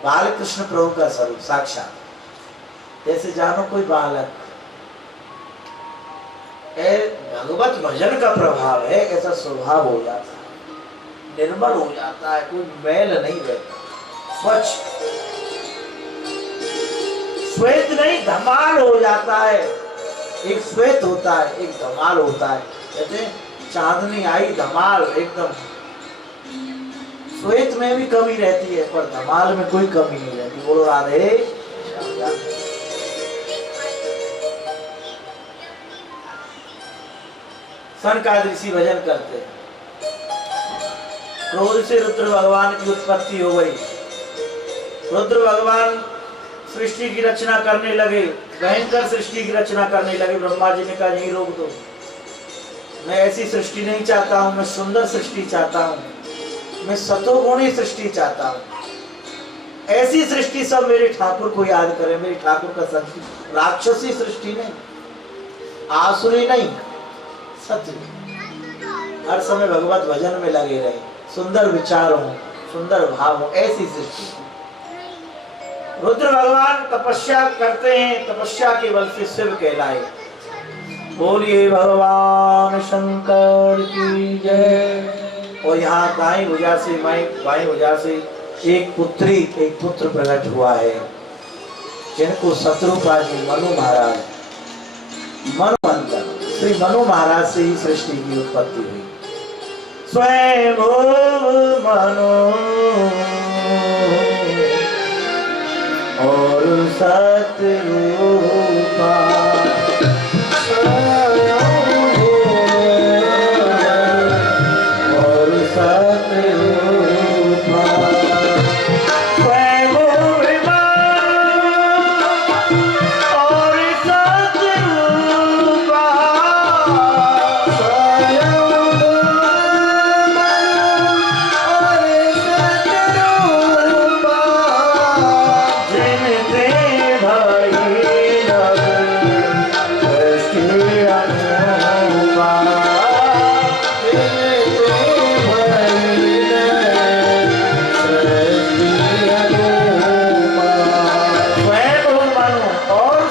बाल कृष्ण प्रभु का स्वरूप साक्षात, जैसे जानो कोई बालक, भगवत भजन का प्रभाव है, ऐसा स्वभाव हो जाता है, निर्मल हो जाता है, कोई मैल नहीं रहता, स्वच्छ श्वेत नहीं धमाल हो जाता है। एक श्वेत होता है, एक धमाल होता है, कहते चांदनी आई धमाल एकदम। श्वेत में भी कमी रहती है पर धमाल में कोई कमी नहीं रहती। बोलो राधे। सनकादिक ऋषि भजन करते। क्रोध से रुद्र भगवान की उत्पत्ति हो गई। रुद्र भगवान सृष्टि की रचना करने लगे, भयंकर सृष्टि की रचना करने लगे। ब्रह्मा जी ने कहा यही रोक दो, मैं ऐसी सृष्टि नहीं चाहता हूं, मैं सुंदर सृष्टि चाहता हूं, मैं सतोगुणी सृष्टि चाहता हूं। ऐसी सृष्टि सब मेरे ठाकुर को याद करे, मेरे ठाकुर का सृष्टि, राक्षसी सृष्टि नहीं, आसुरी नहीं, सत्य। हर समय भगवत भजन में लगे रहे, सुंदर विचार हो, सुंदर भाव हो, ऐसी सृष्टि। रुद्र भगवान तपस्या करते हैं, तपस्या के बल से शिव कहलाए। बोलिए भगवान शंकर की जय। और यहाँ दाई भुजा से बाई भुजा से एक पुत्र प्रकट हुआ है, जिनको शत्रुपा जी मनु महाराज, मनुवंतर श्री मनु महाराज से ही सृष्टि की उत्पत्ति हुई। स्वयं मनु और सतरूपा, और सतरूपा, स्वयं और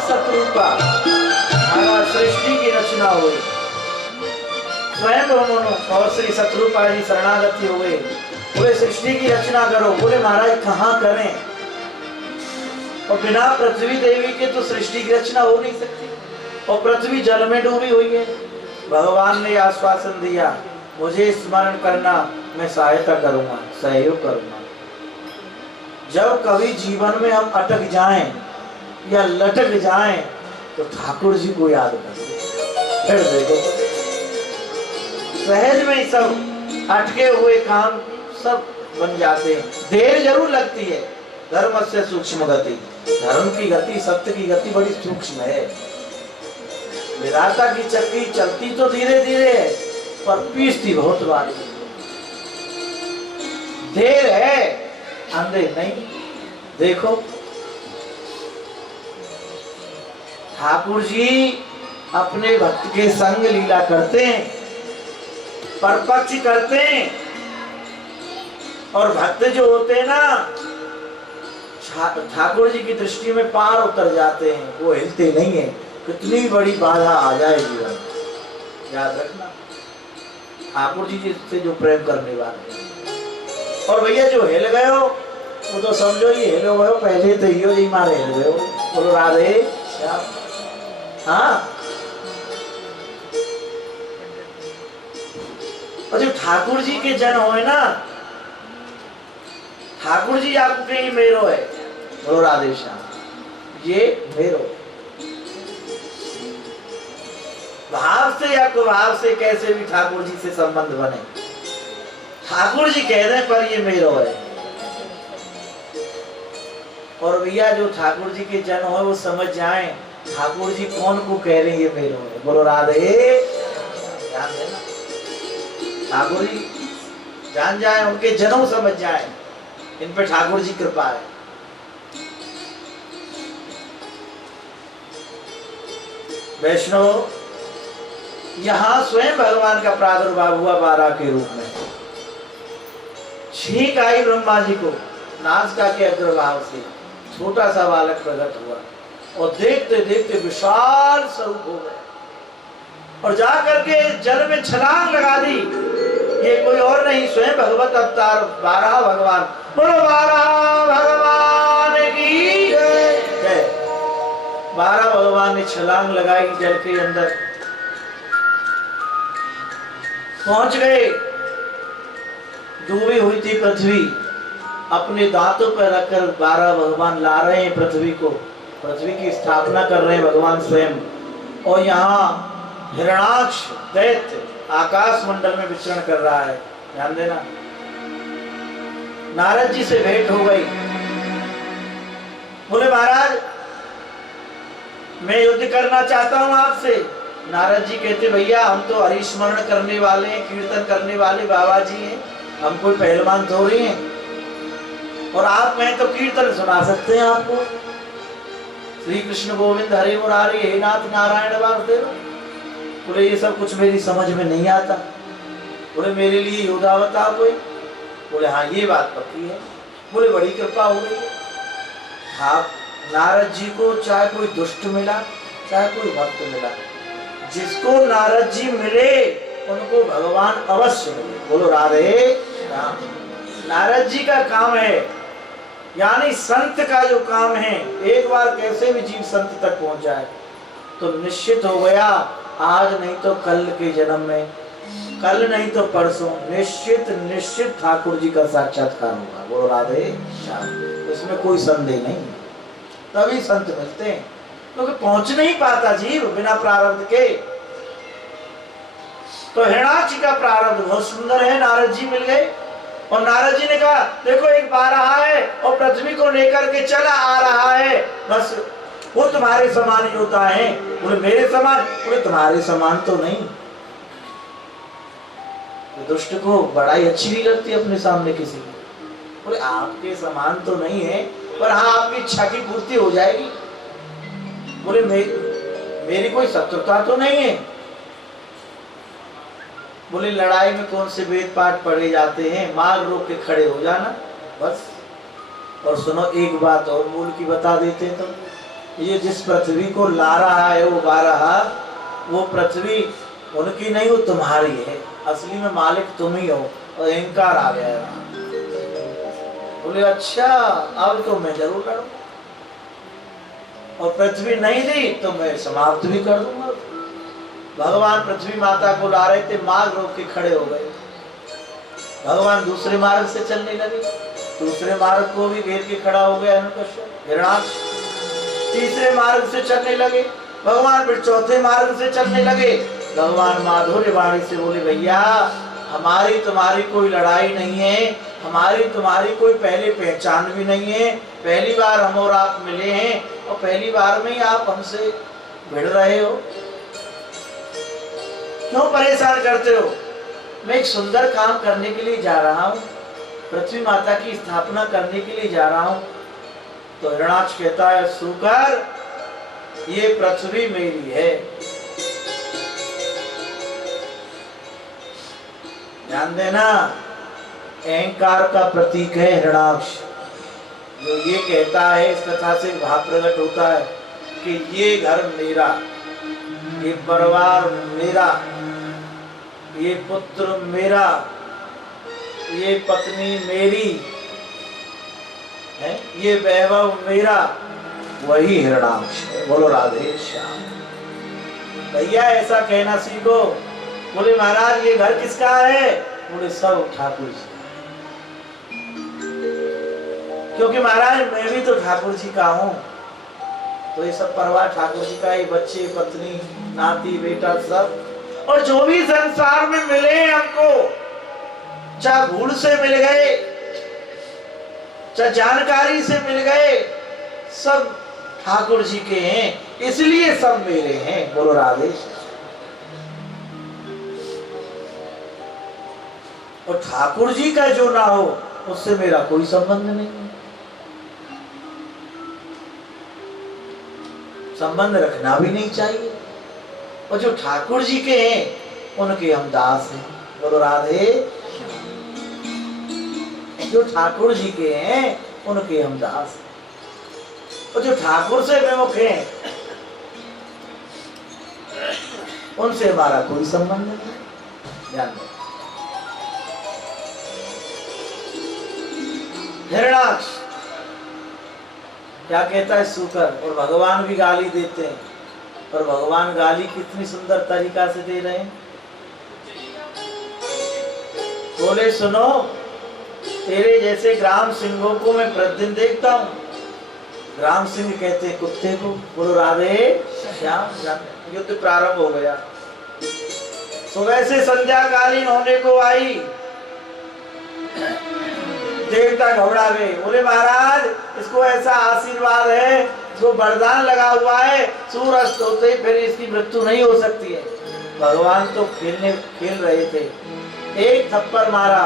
सतरूपा, और श्री शत्रुपा जी शरणागति हो गए। बोले सृष्टि की रचना करो। बोले महाराज कहाँ करें, और बिना पृथ्वी देवी के तो सृष्टि की रचना हो नहीं सकती, और पृथ्वी जल में डूबी हुई है। भगवान ने आश्वासन दिया, मुझे स्मरण करना, मैं सहायता करूंगा, सहयोग करूंगा। जब कभी जीवन में हम अटक जाएं या लटक जाएं तो ठाकुर जी को याद करो, फिर देखो सहज में ही सब अटके हुए काम सब बन जाते हैं। देर जरूर लगती है, धर्म से सूक्ष्म गति, धर्म की गति, सत्य की गति बड़ी सूक्ष्म है। विधाता की चक्की चलती तो धीरे धीरे है, पर पीसती बहुत बारी। देर है, अंधे नहीं। देखो ठाकुर जी अपने भक्त के संग लीला करते हैं, परपक्ष करते हैं, और भक्त जो होते हैं ना, ठाकुर जी की दृष्टि में पार उतर जाते हैं, वो हिलते नहीं है। कितनी बड़ी बाधा आ जाए जीवन, याद रखना ठाकुर जी से जो प्रेम करने वाले। और भैया जो हिल गए हो वो तो समझो ये हिलो गए हो, पहले तो यो जी मारे हिल गए हो। बोलो राधे श्याम। हाँ, और जो ठाकुर जी के जन होए ना, ठाकुर जी आपको कहीं मेरो है, बोलो राधे श्याम, ये मेरो। भाव से या कुभाव से कैसे भी ठाकुर जी से संबंध बने, ठाकुर जी कह रहे पर ये मेरो है। और भैया जो ठाकुर जी के जन हो वो समझ जाए ठाकुर जी कौन को कह रहे हैं ये मेरो है। बोलो राधे, ध्यान देना, ठाकुर जी जान जाए, उनके जनों समझ जाए, इन पे ठाकुर जी कृपा है। वैष्णव, यहां स्वयं भगवान का प्रादुर्भाव हुआ 12 के रूप में। छींक आई ब्रह्मा जी को नासिका के अग्रभाग से, छोटा सा बालक प्रकट हुआ, और देखते देखते विशाल स्वरूप हो गए, और जाकर के जल में छलांग लगा दी। ये कोई और नहीं, स्वयं भगवत अवतार 12 भगवान। बोलो 12 भगवान की जय। 12 भगवान ने छलांग लगाई, जल के अंदर पहुंच गए। डूबी हुई थी पृथ्वी, अपने दांतों पर रखकर 12 भगवान ला रहे हैं पृथ्वी को, पृथ्वी की स्थापना कर रहे हैं भगवान स्वयं। और यहाँ हिरणाक्ष दैत्य आकाश मंडल में विचरण कर रहा है। ध्यान देना, नारद जी से भेंट हो गई। बोले महाराज मैं युद्ध करना चाहता हूं आपसे। नारद जी कहते भैया हम तो हरिस्मरण करने वाले हैं, कीर्तन करने वाले बाबा जी हैं, हम कोई पहलवान थोड़ी हैं। और आप में तो कीर्तन सुना सकते हैं आपको, श्री कृष्ण गोविंद हरे मुरारी हे नाथ नारायण वासुदेव। बोले ये सब कुछ मेरी समझ में नहीं आता। बोले मेरे लिए योद्धा बता कोई। बोले हाँ ये बात पक्की है। बोले बड़ी कृपा हो गई। हाँ नारद जी को चाहे कोई दुष्ट मिला चाहे कोई भक्त मिला, जिसको नारद जी मिले उनको भगवान अवश्य मिले। बोलो राधे राम। नारद जी का काम है, यानी संत का जो काम है, एक बार कैसे भी जीव संत तक पहुंच जाए तो निश्चित हो गया आज नहीं तो कल के जन्म में, कल नहीं तो परसों निश्चित निश्चित ठाकुर जी का साक्षात्कार होगा। बोलो राधे श्याम। इसमें कोई संदेह नहीं। तभी संत मिलते हैं, क्योंकि पहुंच नहीं पाता जीव बिना प्रारब्ध के। तो हिरणाक्ष का प्रारब्ध बहुत सुंदर है। नारद जी मिल गए और नारद जी ने कहा देखो एक बार रहा है और पृथ्वी को लेकर के चला आ रहा है, बस वो तुम्हारे समान योद्धा है। बोले मेरे समान? बोले तुम्हारे समान तो नहीं। तो दुष्ट को बड़ाई अच्छी नहीं लगती अपने सामने किसी की। बोले आपके समान तो नहीं है, पर हाँ आपकी इच्छा की पूर्ति हो जाएगी। बोले मेरी कोई शत्रुता तो नहीं है। बोले लड़ाई में कौन से वेद पाठ पढ़े जाते हैं, मार्ग रोक के खड़े हो जाना बस। और सुनो एक बात और मूल की बता देते हैं तो, ये जिस पृथ्वी को ला रहा है वो गा रहा, वो पृथ्वी उनकी नहीं, वो तुम्हारी है। असली में मालिक तुम ही हो। और अहंकार आ गया है। बोले अच्छा अब तो मैं जरूर लड़ूं, और पृथ्वी नहीं दी तो मैं समाप्त भी कर दूंगा। भगवान पृथ्वी माता को ला रहे थे, मार्ग रोक के खड़े हो गए। भगवान दूसरे मार्ग से चलने लगे, दूसरे मार्ग को भी घेर के खड़ा हो गया हिरणाक्ष। तीसरे मार्ग से चलने लगे भगवान, फिर चौथे मार्ग से चलने लगे। भगवान माधुर्य वाणी से बोले भैया हमारी तुम्हारी कोई लड़ाई नहीं है, हमारी तुम्हारी कोई पहले पहचान भी नहीं है। पहली बार हम और आप मिले हैं और पहली बार में ही आप हमसे भिड़ रहे हो, क्यों परेशान करते हो? मैं एक सुंदर काम करने के लिए जा रहा हूँ, पृथ्वी माता की स्थापना करने के लिए जा रहा हूँ। तो हिरणाक्ष कहता है सुकर ये पृथ्वी मेरी है। ध्यान देना, अहंकार का प्रतीक है हिरणाक्ष। जो ये कहता है, इस कथा से भाव प्रकट होता है कि ये घर मेरा, ये परिवार मेरा, ये पुत्र मेरा, ये पत्नी मेरी है, ये वैभव मेरा, वही हिरणाक्ष है। बोलो राधे श्याम। भैया ऐसा कहना सीखो। बोले महाराज ये घर किसका है? बोले सब ठाकुर जी का। क्योंकि महाराज मैं भी तो ठाकुर जी का हूँ, तो ये सब परिवार ठाकुर जी का, ये बच्चे पत्नी नाती बेटा सब। और जो भी संसार में मिले हमको, चाहे भूल से मिल गए चाहे जानकारी से मिल गए, सब ठाकुर जी के हैं, इसलिए सब मेरे हैं। बोलो राधे। और ठाकुर जी का जो ना हो उससे मेरा कोई संबंध नहीं है। संबंध रखना भी नहीं चाहिए। और जो ठाकुर जी के हैं उनके हम दास हैं। बोलो राधे। जो ठाकुर जी के हैं उनके हम दास हैं। और जो ठाकुर से विमुख हैं उनसे हमारा कोई संबंध नहीं। ध्यान दो। हिरणाक्ष क्या कहता है सुकर, और भगवान भी गाली देते हैं, पर भगवान गाली कितनी सुंदर तरीका से दे रहे हैं। बोले सुनो, तेरे जैसे ग्राम सिंहों को मैं प्रतिदिन देखता हूँ। ग्राम सिंह कहते कुत्ते को। बोलो राधे श्याम। युद्ध प्रारंभ हो गया। सुबह से संध्या कालीन होने को आई, देवता घबरा गए, बोले महाराज इसको ऐसा आशीर्वाद है, इसको वरदान लगा हुआ है, सूरज होते ही फिर इसकी मृत्यु नहीं हो सकती है। भगवान तो खेल रहे थे, एक थप्पड़ मारा,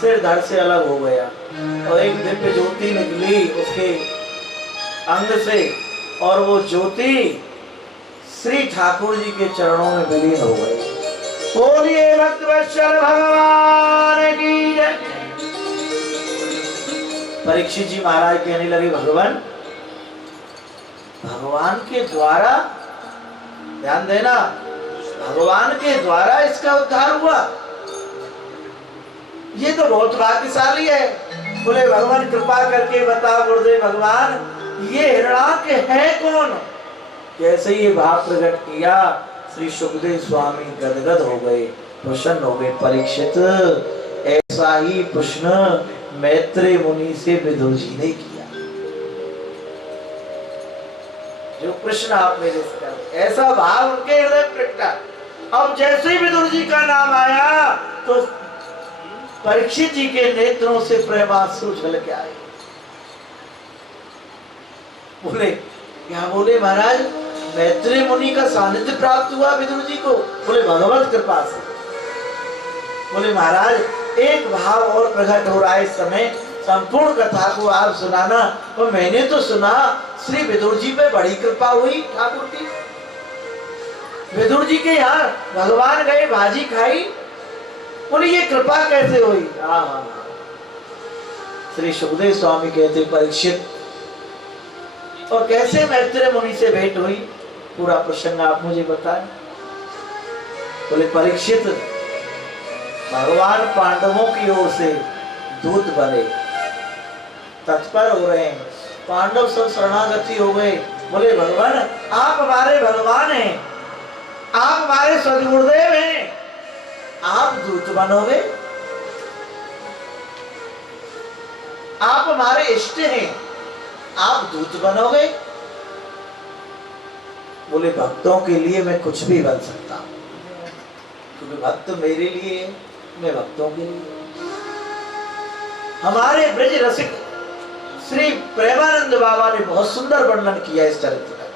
सिर धड़ से अलग हो गया और एक दिव्य ज्योति निकली उसके अंग से, और वो ज्योति श्री ठाकुर जी के चरणों में विलीन हो गई। बोलिए भक्त वत्सल भगवान की जय। परीक्षित जी महाराज कहने लगे, भगवान के द्वारा, ध्यान देना, भगवान के द्वारा इसका उद्धार हुआ, ये तो बहुत भाग्यशाली है। बोले भगवान कृपा करके बताओ गुरुदेव भगवान, ये हिरणाक्ष है कौन? कैसे ये भाव प्रकट किया, श्री सुखदेव स्वामी गदगद हो गए, प्रसन्न हो गए। परीक्षित, ऐसा ही प्रश्न मैत्रेय मुनि से विदुर जी ने किया, जो प्रश्न आप मेरे से कर, ऐसा भाव उनके हृदय प्रकटा। अब जैसे ही विदुर जी का नाम आया तो परीक्षित जी के नेत्रों से प्रेमाश्रु छलक आए। बोले क्या? बोले महाराज मैत्रेय मुनि का सानिध्य प्राप्त हुआ विदुर जी को। बोले भगवत कृपा से। बोले महाराज एक भाव और प्रकट हो रहा है इस समय, संपूर्ण कथा को आप सुनाना। और मैंने तो सुना श्री विदुर जी पे बड़ी कृपा हुई ठाकुर की, विदुर जी के यहाँ भगवान गए, भाजी खाई। बोले ये कृपा कैसे हुई? हाँ, श्री सुखदेव स्वामी कहते परीक्षित, और कैसे मैत्रेय मुनि से भेंट हुई, पूरा प्रसंग आप मुझे बताएं। बोले परीक्षित, भगवान पांडवों की ओर से दूत बने, तत्पर हो रहे हैं, पांडव सब शरणागति हो गए। बोले भगवान आप हमारे भगवान हैं, आप हमारे सदगुरुदेव हैं, आप दूत बनोगे, आप हमारे इष्ट हैं, आप दूत बनोगे? बोले भक्तों के लिए मैं कुछ भी बन सकता हूं, क्योंकि भक्त मेरे लिए है, मैं भक्तों के लिए। हमारे ब्रज रसिक श्री प्रेमानंद बाबा ने बहुत सुंदर वर्णन किया इस चरित्र का।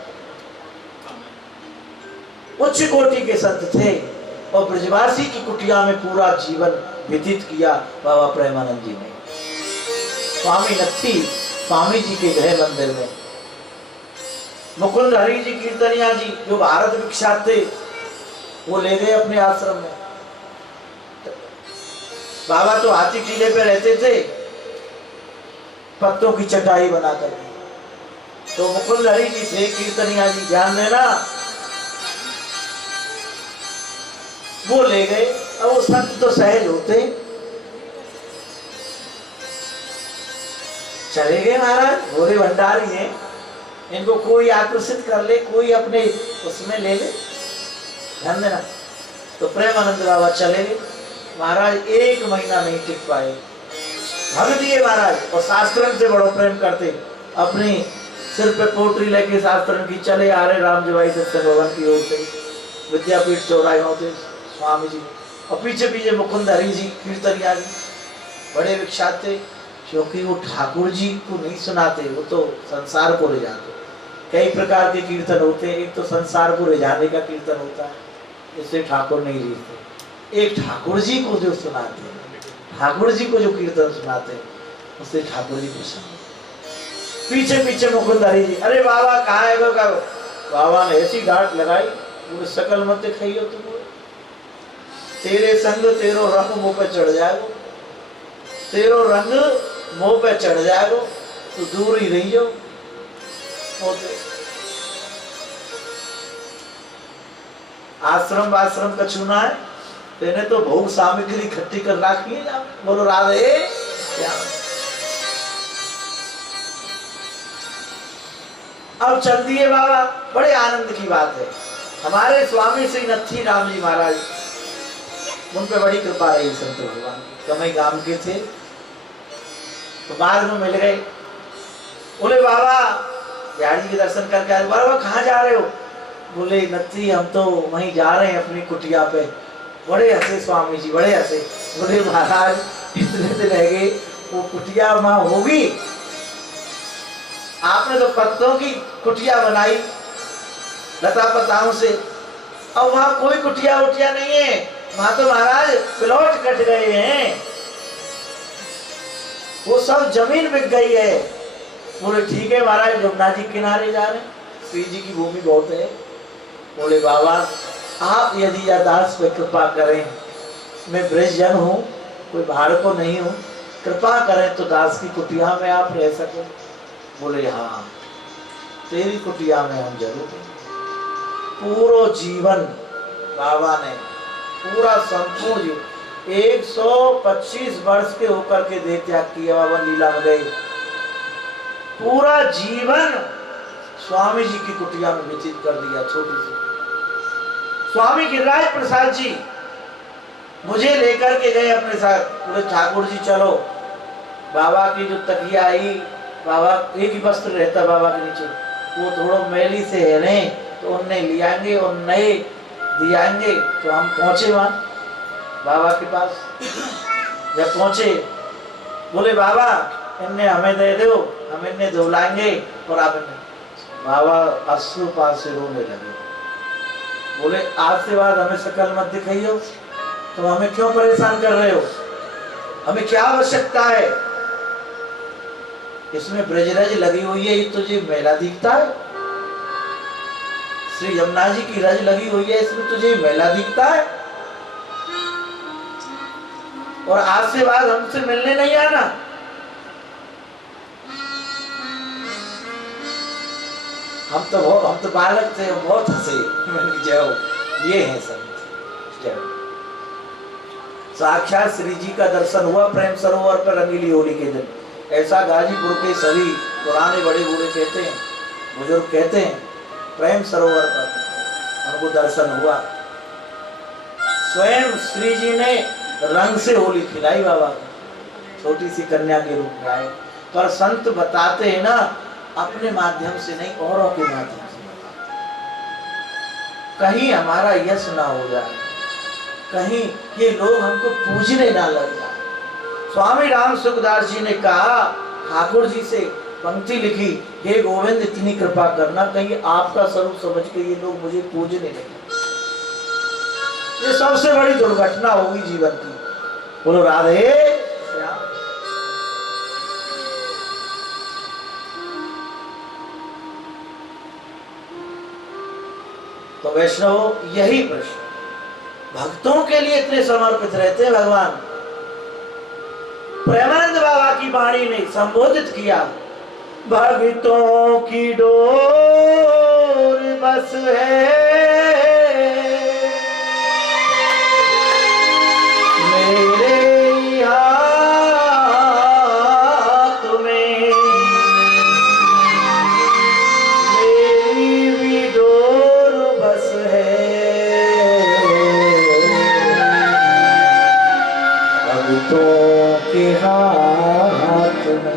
उच्च कोटि के संत थे और ब्रजवासी की कुटिया में पूरा जीवन व्यतीत किया बाबा प्रेमानंद जी ने। स्वामी नत्थी स्वामी जी के गृह मंदिर में मुकुंद हरि जी कीर्तनिया जी जो भारत विख्यात थे, वो ले गए अपने आश्रम में। बाबा तो हाथी टीले पे रहते थे, पत्तों की चटाई बनाकर। तो मुकुंद हरि जी थे कीर्तनिया जी, ध्यान देना, वो ले गए। अब वो संत तो सहज होते, चले गए महाराज, भोरे भंडारी हैं, इनको कोई आकर्षित कर ले, कोई अपने उसमें ले ले, ध्यान देना। तो प्रेमानंद बाबा चले गए। महाराज एक महीना नहीं टिक पाए, भाग दिए महाराज। और शास्त्रम से बड़ो प्रेम करते, अपने सिर पे पोटरी लेके शास्त्रम की चले आ रहे राम जवाई सत्संग भवन की ओर से, विद्यापीठ चौराहे होते स्वामी जी, और पीछे पीछे मुकुंद हरि जी कीर्तनिया जी, बड़े विख्यात थे, क्योंकि वो ठाकुर जी को नहीं सुनाते, वो तो संसार को ले जाते। कई प्रकार के कीर्तन होते हैं, एक तो संसार को ले जाने का कीर्तन होता है, इससे ठाकुर नहीं जीते। एक ठाकुर जी को जो सुनाते हैं, ठाकुर जी को जो कीर्तन सुनाते हैं, उससे ठाकुर जी प्रसन्न। पीछे पीछे मुकुंद हरि जी, अरे बाबा कहाँ है? बाबा ने ऐसी डांट लगाई, पूरे सकल मत दिखाइयो तुम, तेरे संग तेरो रंग मुंह पे चढ़ जाएगा, तेरो रंग मुंह पे चढ़ जाएगा, तो दूर ही रही जाओ। आश्रम आश्रम का चुना है, तेने तो भोग सामग्री इकट्ठी कर रखी है। बोलो राधे। अब चल दिए बाबा, बड़े आनंद की बात है। हमारे स्वामी श्री नत्थी राम जी महाराज, उन पे बड़ी कृपा रही संत भगवान। कमई गांव के थे, तो बाद में मिल गए। बोले बाबा बिहारी के दर्शन करके आए। बाबा कहाँ जा रहे हो? बोले नत्थी हम तो वहीं जा रहे हैं अपनी कुटिया पे, बड़े हंसे स्वामी जी, बड़े हंसे। बोले महाराज इतने दिन रह गए, वो कुटिया वहां होगी, आपने तो पत्तों की कुटिया बनाई लता पताओं से, अब वहां कोई कुटिया उटिया नहीं है, वहां तो महाराज प्लॉट कट गए हैं, वो सब जमीन बिक गई है। बोले ठीक है महाराज, यमुना जी किनारे जा रहे हैं, श्री जी की भूमि बहुत है। बोले बाबा आप यदि या दास पे कृपा करें, मैं ब्रजजन हूँ, कोई बाहर को नहीं हूँ, कृपा करें तो दास की कुटिया में आप रह सके। बोले हाँ तेरी कुटिया में हम जरूर। पूरा जीवन बाबा ने, पूरा संपूर्ण जीवन 125 वर्ष के होकर के देह त्याग किया, बाबा लीला में गए, पूरा जीवन स्वामी जी की कुटिया में व्यतीत कर दिया। छोटी सी स्वामी गिरिराज प्रसाद जी मुझे लेकर के गए अपने साथ, बोले ठाकुर जी चलो, बाबा की जो तकिया आई, बाबा एक ही वस्त्र रहता बाबा के नीचे, वो थोड़ा मैली से है नहीं तो उन्हें लियाएंगे और नए दियाएंगे। तो हम पहुंचे वहां बाबा के पास, जब पहुंचे बोले बाबा इन्हें हमें दे दो, हम इन्हें धुलाएंगे और आप इन्हें। बाबा अश्रुपात से रोने लगे, बोले आज से बाद हमें शकल मत दिखाइयो, तो हमें क्यों परेशान कर रहे हो, हमें क्या आवश्यकता है, इसमें ब्रजरज लगी हुई है, ये तुझे मेला दिखता है, श्री यमुना जी की रज लगी हुई है, इसमें तुझे मेला दिखता है, और आज से बाद हमसे मिलने नहीं आना। हम तो बालक थे, बहुत हंसे, मैंने जय हो, ये है संत। जय साक्षात श्री जी का दर्शन हुआ प्रेम सरोवर पर रंगीली होली के दिन। ऐसा गाजीपुर के सभी पुराने बड़े बूढ़े कहते हैं, बुजुर्ग कहते हैं, प्रेम सरोवर पर उनको दर्शन हुआ। स्वयं श्री जी ने रंग से होली खिलाई बाबा को, छोटी सी कन्या के रूप में आए। पर संत बताते हैं ना, अपने माध्यम से नहीं, औरों के माध्यम से बताते, कहीं हमारा यश ना हो जाए, कहीं ये लोग हमको पूजने ना लग जाए। स्वामी राम सुखदास जी ने कहा, ठाकुर जी से पंक्ति लिखी, हे गोविंद इतनी कृपा करना, कहीं आपका स्वरूप समझ के ये लोग मुझे पूजने लगे। ये सबसे बड़ी दुर्घटना होगी जीवन की। बोलो राधे श्याम। तो वैष्णव यही प्रश्न, भक्तों के लिए इतने समर्पित रहते हैं भगवान। प्रेमानंद बाबा की वाणी ने संबोधित किया, भक्तों की डोर बस है मेरे हाथ में, मेरी भी डोर बस है भक्तों के हाथ में।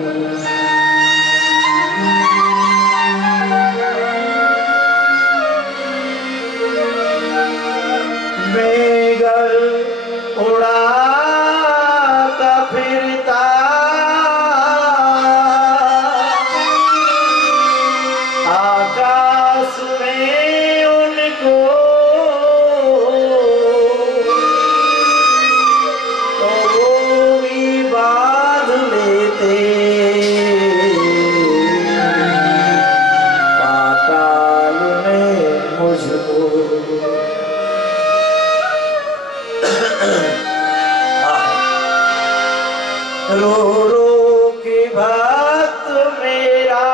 रो रो के भक्त मेरा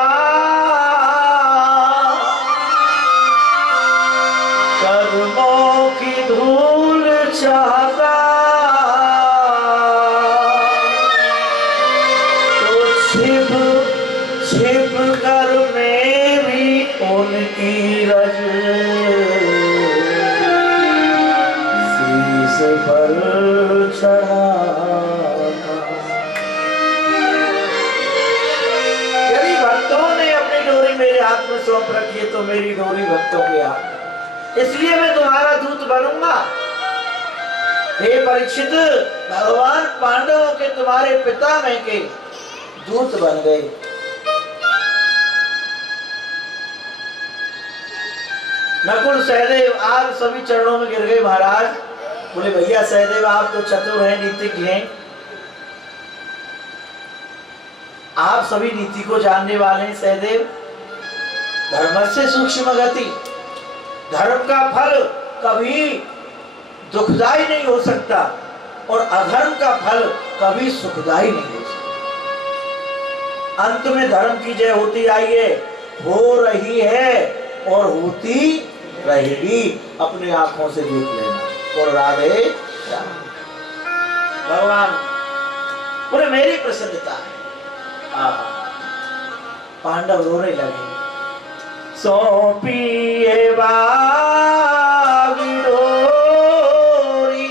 कर्मों की धूल चाहता, तो छिप छिप कर मैं भी उनकी रज शीश पर चढ़ा। हाथ में सौंप रखिए तो मेरी डोरी भक्तों के हाथ, इसलिए मैं तुम्हारा दूत बनूंगा। हे परीक्षित, भगवान पांडवों के तुम्हारे पिता में के दूत बन गए। नकुल सहदेव आज सभी चरणों में गिर गए। महाराज बोले भैया सहदेव आप तो चतुर हैं, नीतिज्ञ हैं, आप सभी नीति को जानने वाले हैं। सहदेव, धर्म से सूक्ष्म गति, धर्म का फल कभी दुखदाई नहीं हो सकता और अधर्म का फल कभी सुखदाई नहीं हो सकता। अंत में धर्म की जय होती आई है, हो रही है और होती रहेगी। अपने आंखों से देख लेना। और राधे भगवान पूरे मेरी प्रसन्नता है। पांडव रोने लगे। सौंपिए बागी डोरी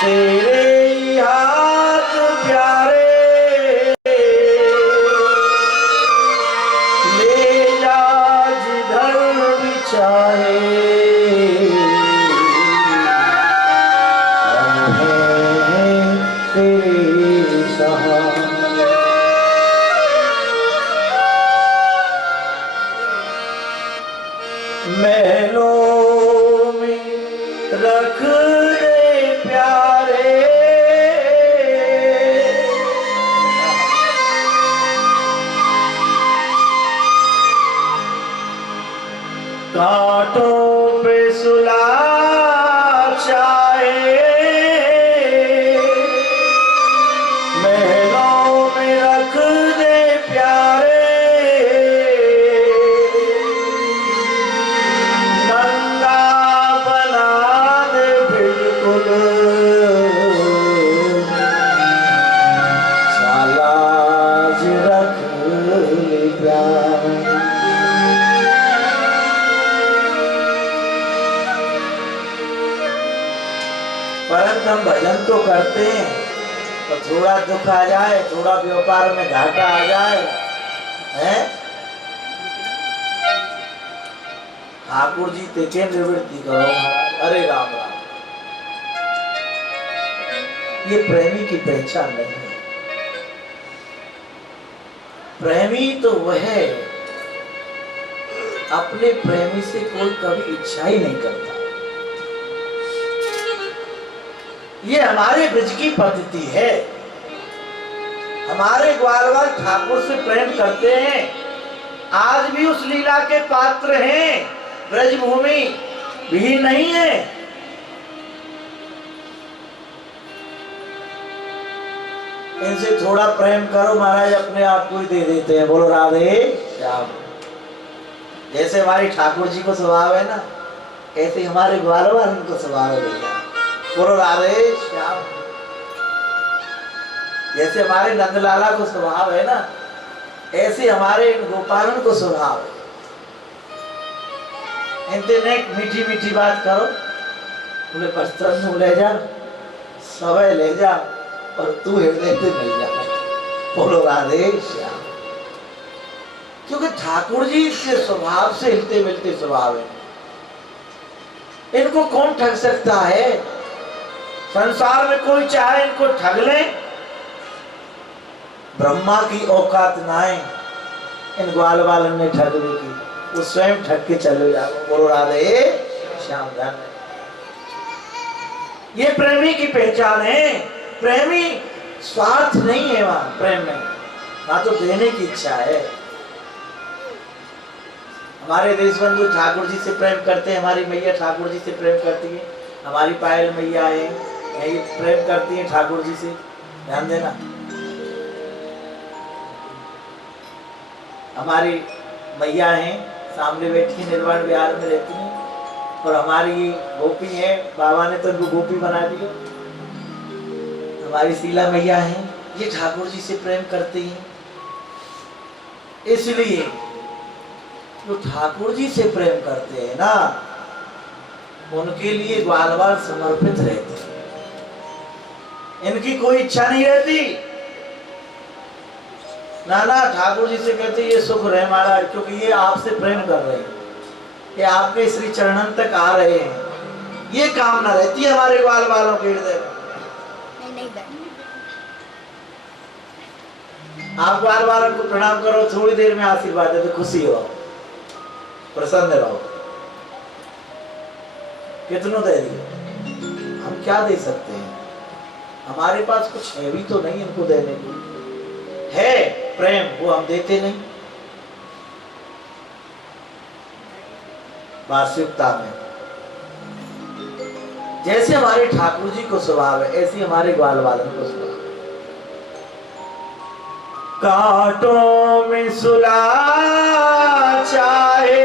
तेरे हाथ प्यारे, ले जा जिधर भी चाहे, महलों में रख दे प्यारे, कांटों पे सुला चाहे, महलों में रख दे प्यारे, परंतु हम भजन तो करते हैं तो थोड़ा दुख आ जाए, थोड़ा व्यापार में घाटा आ जाए, हैं? ठाकुर जी तेके निवृत्ति करो महाराज। अरे राम राम, ये प्रेमी की पहचान नहीं है। प्रेमी तो वह है, अपने प्रेमी से कोई कभी इच्छा ही नहीं करता। ये हमारे ब्रज की पद्धति है। हमारे ग्वालवाल ठाकुर से प्रेम करते हैं, आज भी उस लीला के पात्र हैं। ब्रजभूमि भी नहीं है। इनसे थोड़ा प्रेम करो महाराज, अपने आप को ही दे देते हैं। बोलो राधे श्याम। जैसे हमारी ठाकुर जी को स्वभाव है ना, ऐसे हमारे ग्वालवाल उनको स्वभाव है भैया। बोलो राधे श्याम। जैसे हमारे नंदलाला को स्वभाव है ना, ऐसे हमारे गोपालन को स्वभाव है। इनसे मीठी मीठी बात करो, बोले पस्त्र ले जा, समय ले जा और तू हृदय से मिल जा। बोलो राधे श्याम। क्योंकि ठाकुर जी के स्वभाव से हिलते मिलते स्वभाव है। इनको कौन ठग सकता है? संसार में कोई चाहे इनको ठग ले, ब्रह्मा की औकात ना है इन ग्वाल वालन ने ठग ली की, वो स्वयं ठग के चले जाओ। बोलो राधे श्याम। धन ये प्रेमी की पहचान है। प्रेमी स्वार्थ नहीं है वहां प्रेम में, वहां तो देने की इच्छा है। हमारे देश बंधु ठाकुर जी से प्रेम करते हैं, हमारी मैया ठाकुर जी से प्रेम करती है, हमारी पायल मैया है, यही प्रेम करती है ठाकुर जी से। ध्यान देना, हमारी मैया हैं सामने बैठी है, निर्वाण विहार में रहती हैं, और हमारी गोपी है, बाबा ने तो उनको गोपी बना दी। हमारी शीला मैया हैं, ये ठाकुर जी से प्रेम करती हैं। इसलिए जो ठाकुर जी से प्रेम करते हैं ना, उनके लिए ग्वालवाल समर्पित रहते हैं। इनकी कोई इच्छा नहीं रहती। नाना ठाकुर जी से कहते ये सुख रहे महाराज, क्योंकि ये आपसे प्रेम कर रहे हैं, ये आपके श्री चरणन तक आ रहे हैं, ये कामना रहती है हमारे ग्वाल वालों के हृदय में। आप ग्वाल वालों को प्रणाम करो, थोड़ी देर में आशीर्वाद दे तो खुशी हो, प्रसन्न रहो। कितनों दे दिए, हम क्या दे सकते हैं? हमारे पास कुछ है भी तो नहीं इनको देने को। है प्रेम, वो हम देते नहीं वास्तविकता में। जैसे हमारे ठाकुर जी को स्वभाव है, ऐसे हमारे ग्वाल वालों को स्वभाव। कांटों में सुला चाहे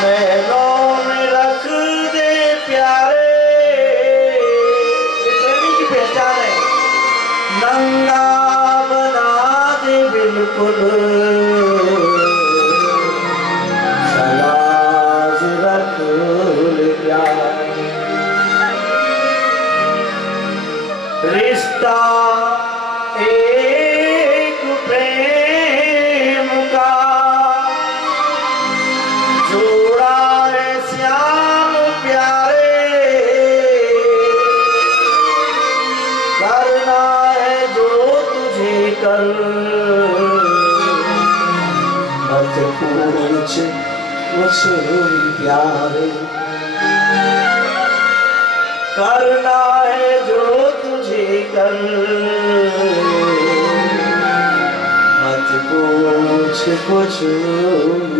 महलों में रख दे प्यारे, प्रेमी की पहचान है। नंगा बना दे बिल्कुल, सलाज रख ले प्यार। रिश्ता एक प्रेम का जोड़ा है श्याम प्यारे, करना है जो तुझे कर, मत पूछ मुझसे प्यारे। करना है जो तुझे कर, मत पूछ कुछ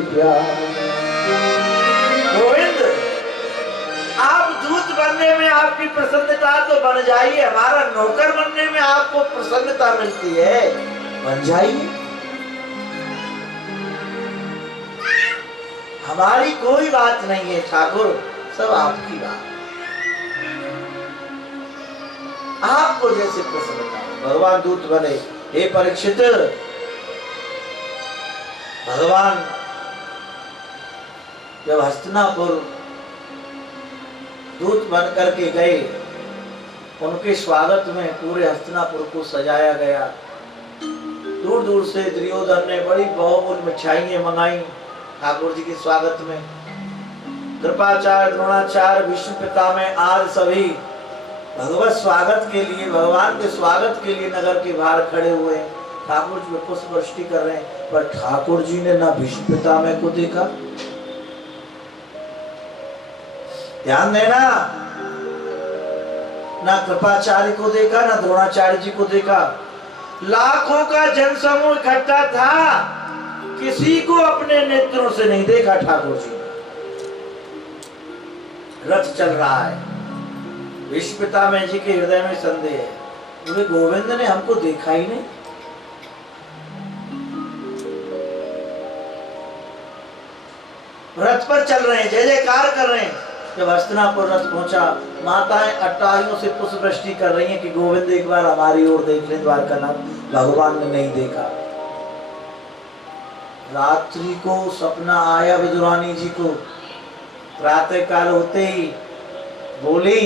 प्यार। गोविंद, आप दूत बनने में आपकी प्रसन्नता तो बन जाइए, हमारा नौकर बनने में आपको प्रसन्नता मिलती है, बन जाइए। हमारी कोई बात नहीं है ठाकुर, सब आपकी बात। आपको जैसे प्रसन्नता, भगवान दूत बने। हे परीक्षित, भगवान जब हस्तिनापुर दूत बन करके गए, उनके स्वागत में पूरे हस्तिनापुर को सजाया गया। दूर दूर से दुर्योधन ने बड़ी बहुमूल्य मिठाइयां मंगाई ठाकुर जी के स्वागत में। कृपाचार्य, द्रोणाचार्य, भीष्म पितामह आज सभी भगवत स्वागत के लिए, भगवान के स्वागत के लिए नगर के बाहर खड़े हुए हैं। ठाकुर जी में पुष्प वृष्टि कर रहे हैं, पर ठाकुर जी ने ना भीष्म पितामह को देखा, ध्यान देना, ना कृपाचार्य को देखा, ना द्रोणाचार्य जी को देखा। लाखों का जनसमूह इकट्ठा था, किसी को अपने नेत्रों से नहीं देखा ठाकुर जी। रथ चल रहा है, भीष्म पितामह जी के हृदय में संदेह है, बोले गोविंद ने हमको देखा ही नहीं। रथ पर चल रहे हैं, जय जयकार कर रहे हैं। जब हस्तिनापुर रथ पहुंचा, माताएं अट्टारियों से पुष्प वृष्टि कर रही हैं कि गोविंद एक बार हमारी ओर देख ले, द्वारकानाथ। भगवान ने नहीं देखा। रात्रि को सपना आया विदुरानी जी को, प्रातः काल होते ही बोले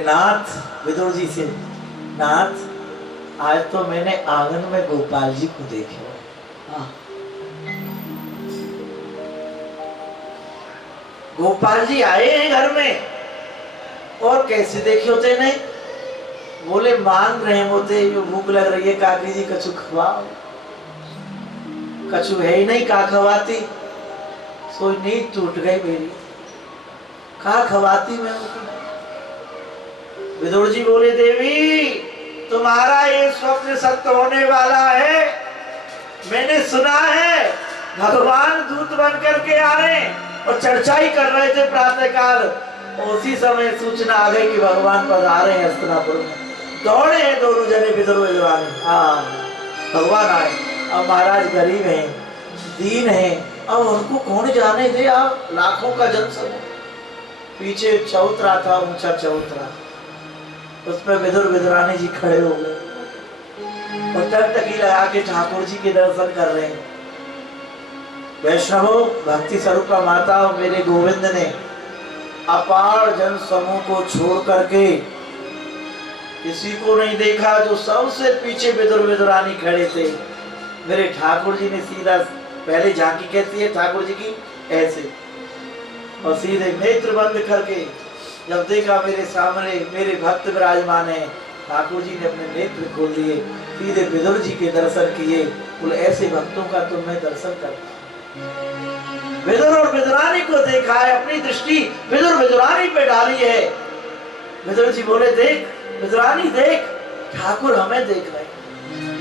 नाथ, विदुर जी से, नाथ आज तो मैंने आंगन में गोपाल जी को देखे। गोपाल जी आए हैं घर में, और कैसे देखे होते नहीं? बोले मांग रहे होते, जो भूख लग रही है काकी जी कछु खवाओ। कछु है ही नहीं, का खवाती? सोई नींद टूट गई मेरी, का खवाती मैं उनको। विदुर जी बोले देवी तुम्हारा ये स्वप्न सत्य होने वाला है, मैंने सुना है भगवान दूत बन करके आ रहे हैं। और चर्चा ही कर रहे थे प्रातः काल, उसी समय सूचना आ गई कि भगवान पधारे हैं हस्तिनापुर में। दौड़े हैं दोनों जने, विदुर विदुरानी। हाँ भगवान आए। अब महाराज गरीब हैं, दीन हैं, अब उनको कौन जाने दे। आप लाखों का जनसमूह, पीछे चौतरा था, ऊंचा चौतरा, उस पर विदुर विदुरानी जी खड़े हो गए और टकटकी लगा के ठाकुर जी के दर्शन कर रहे हैं। वैष्णवों, भक्ति स्वरूपा माता, मेरे गोविंद ने अपार जन समूह को छोड़ करके किसी को नहीं देखा। जो सबसे पीछे विदुर विदुरानी खड़े थे, मेरे ठाकुर जी ने सीधा पहले झांकी कैसी है ठाकुर जी की, ऐसे, और सीधे नेत्र बंद करके जब देखा मेरे सामने मेरे भक्त विराजमान है, ठाकुर जी ने अपने नेत्र खोल दिए, सीधे विदुर जी के दर्शन किए। बोले ऐसे भक्तों का तो मैं दर्शन करता। विदुर और विदुरानी को देखा है, अपनी दृष्टि विदुर विदुरानी पे डाली है। विदुर जी बोले देख विदुरानी देख, ठाकुर हमें देख रहे हैं,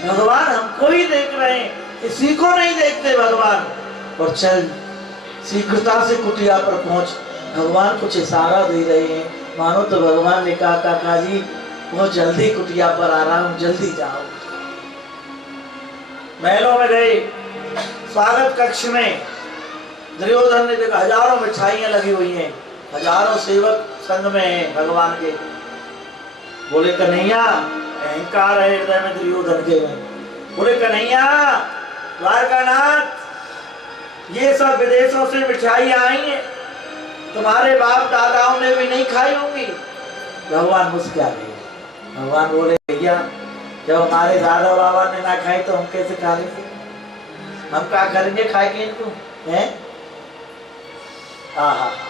भगवान हमको ही देख रहे हैं, किसी को नहीं देखते भगवान। और चल शीघ्रता से कुटिया पर पहुंच, भगवान कुछ इशारा दे रहे हैं, मानो तो भगवान ने कहा काका जी बहुत जल्दी कुटिया पर आ रहा हूं, जल्दी जाओ। महलों में गए, स्वागत कक्ष में दुर्योधन ने देखा हजारों मिठाइयां लगी हुई हैं, हजारों सेवक संग में हैं भगवान के। बोले कन्हैया, अहंकार है हृदय में दुर्योधन के में, बोले कन्हैया द्वारकानाथ, ये सब विदेशों से मिठाइयां आई हैं, तुम्हारे बाप दादाओं ने भी नहीं खाई होंगी। भगवान मुस्कुरा गए। भगवान बोले भैया जब हमारे दादा बाबा ने ना खाई तो हम कैसे खा लेंगे, हम क्या करेंगे खाए के इनको, हैं? हाँ हाँ हाँ,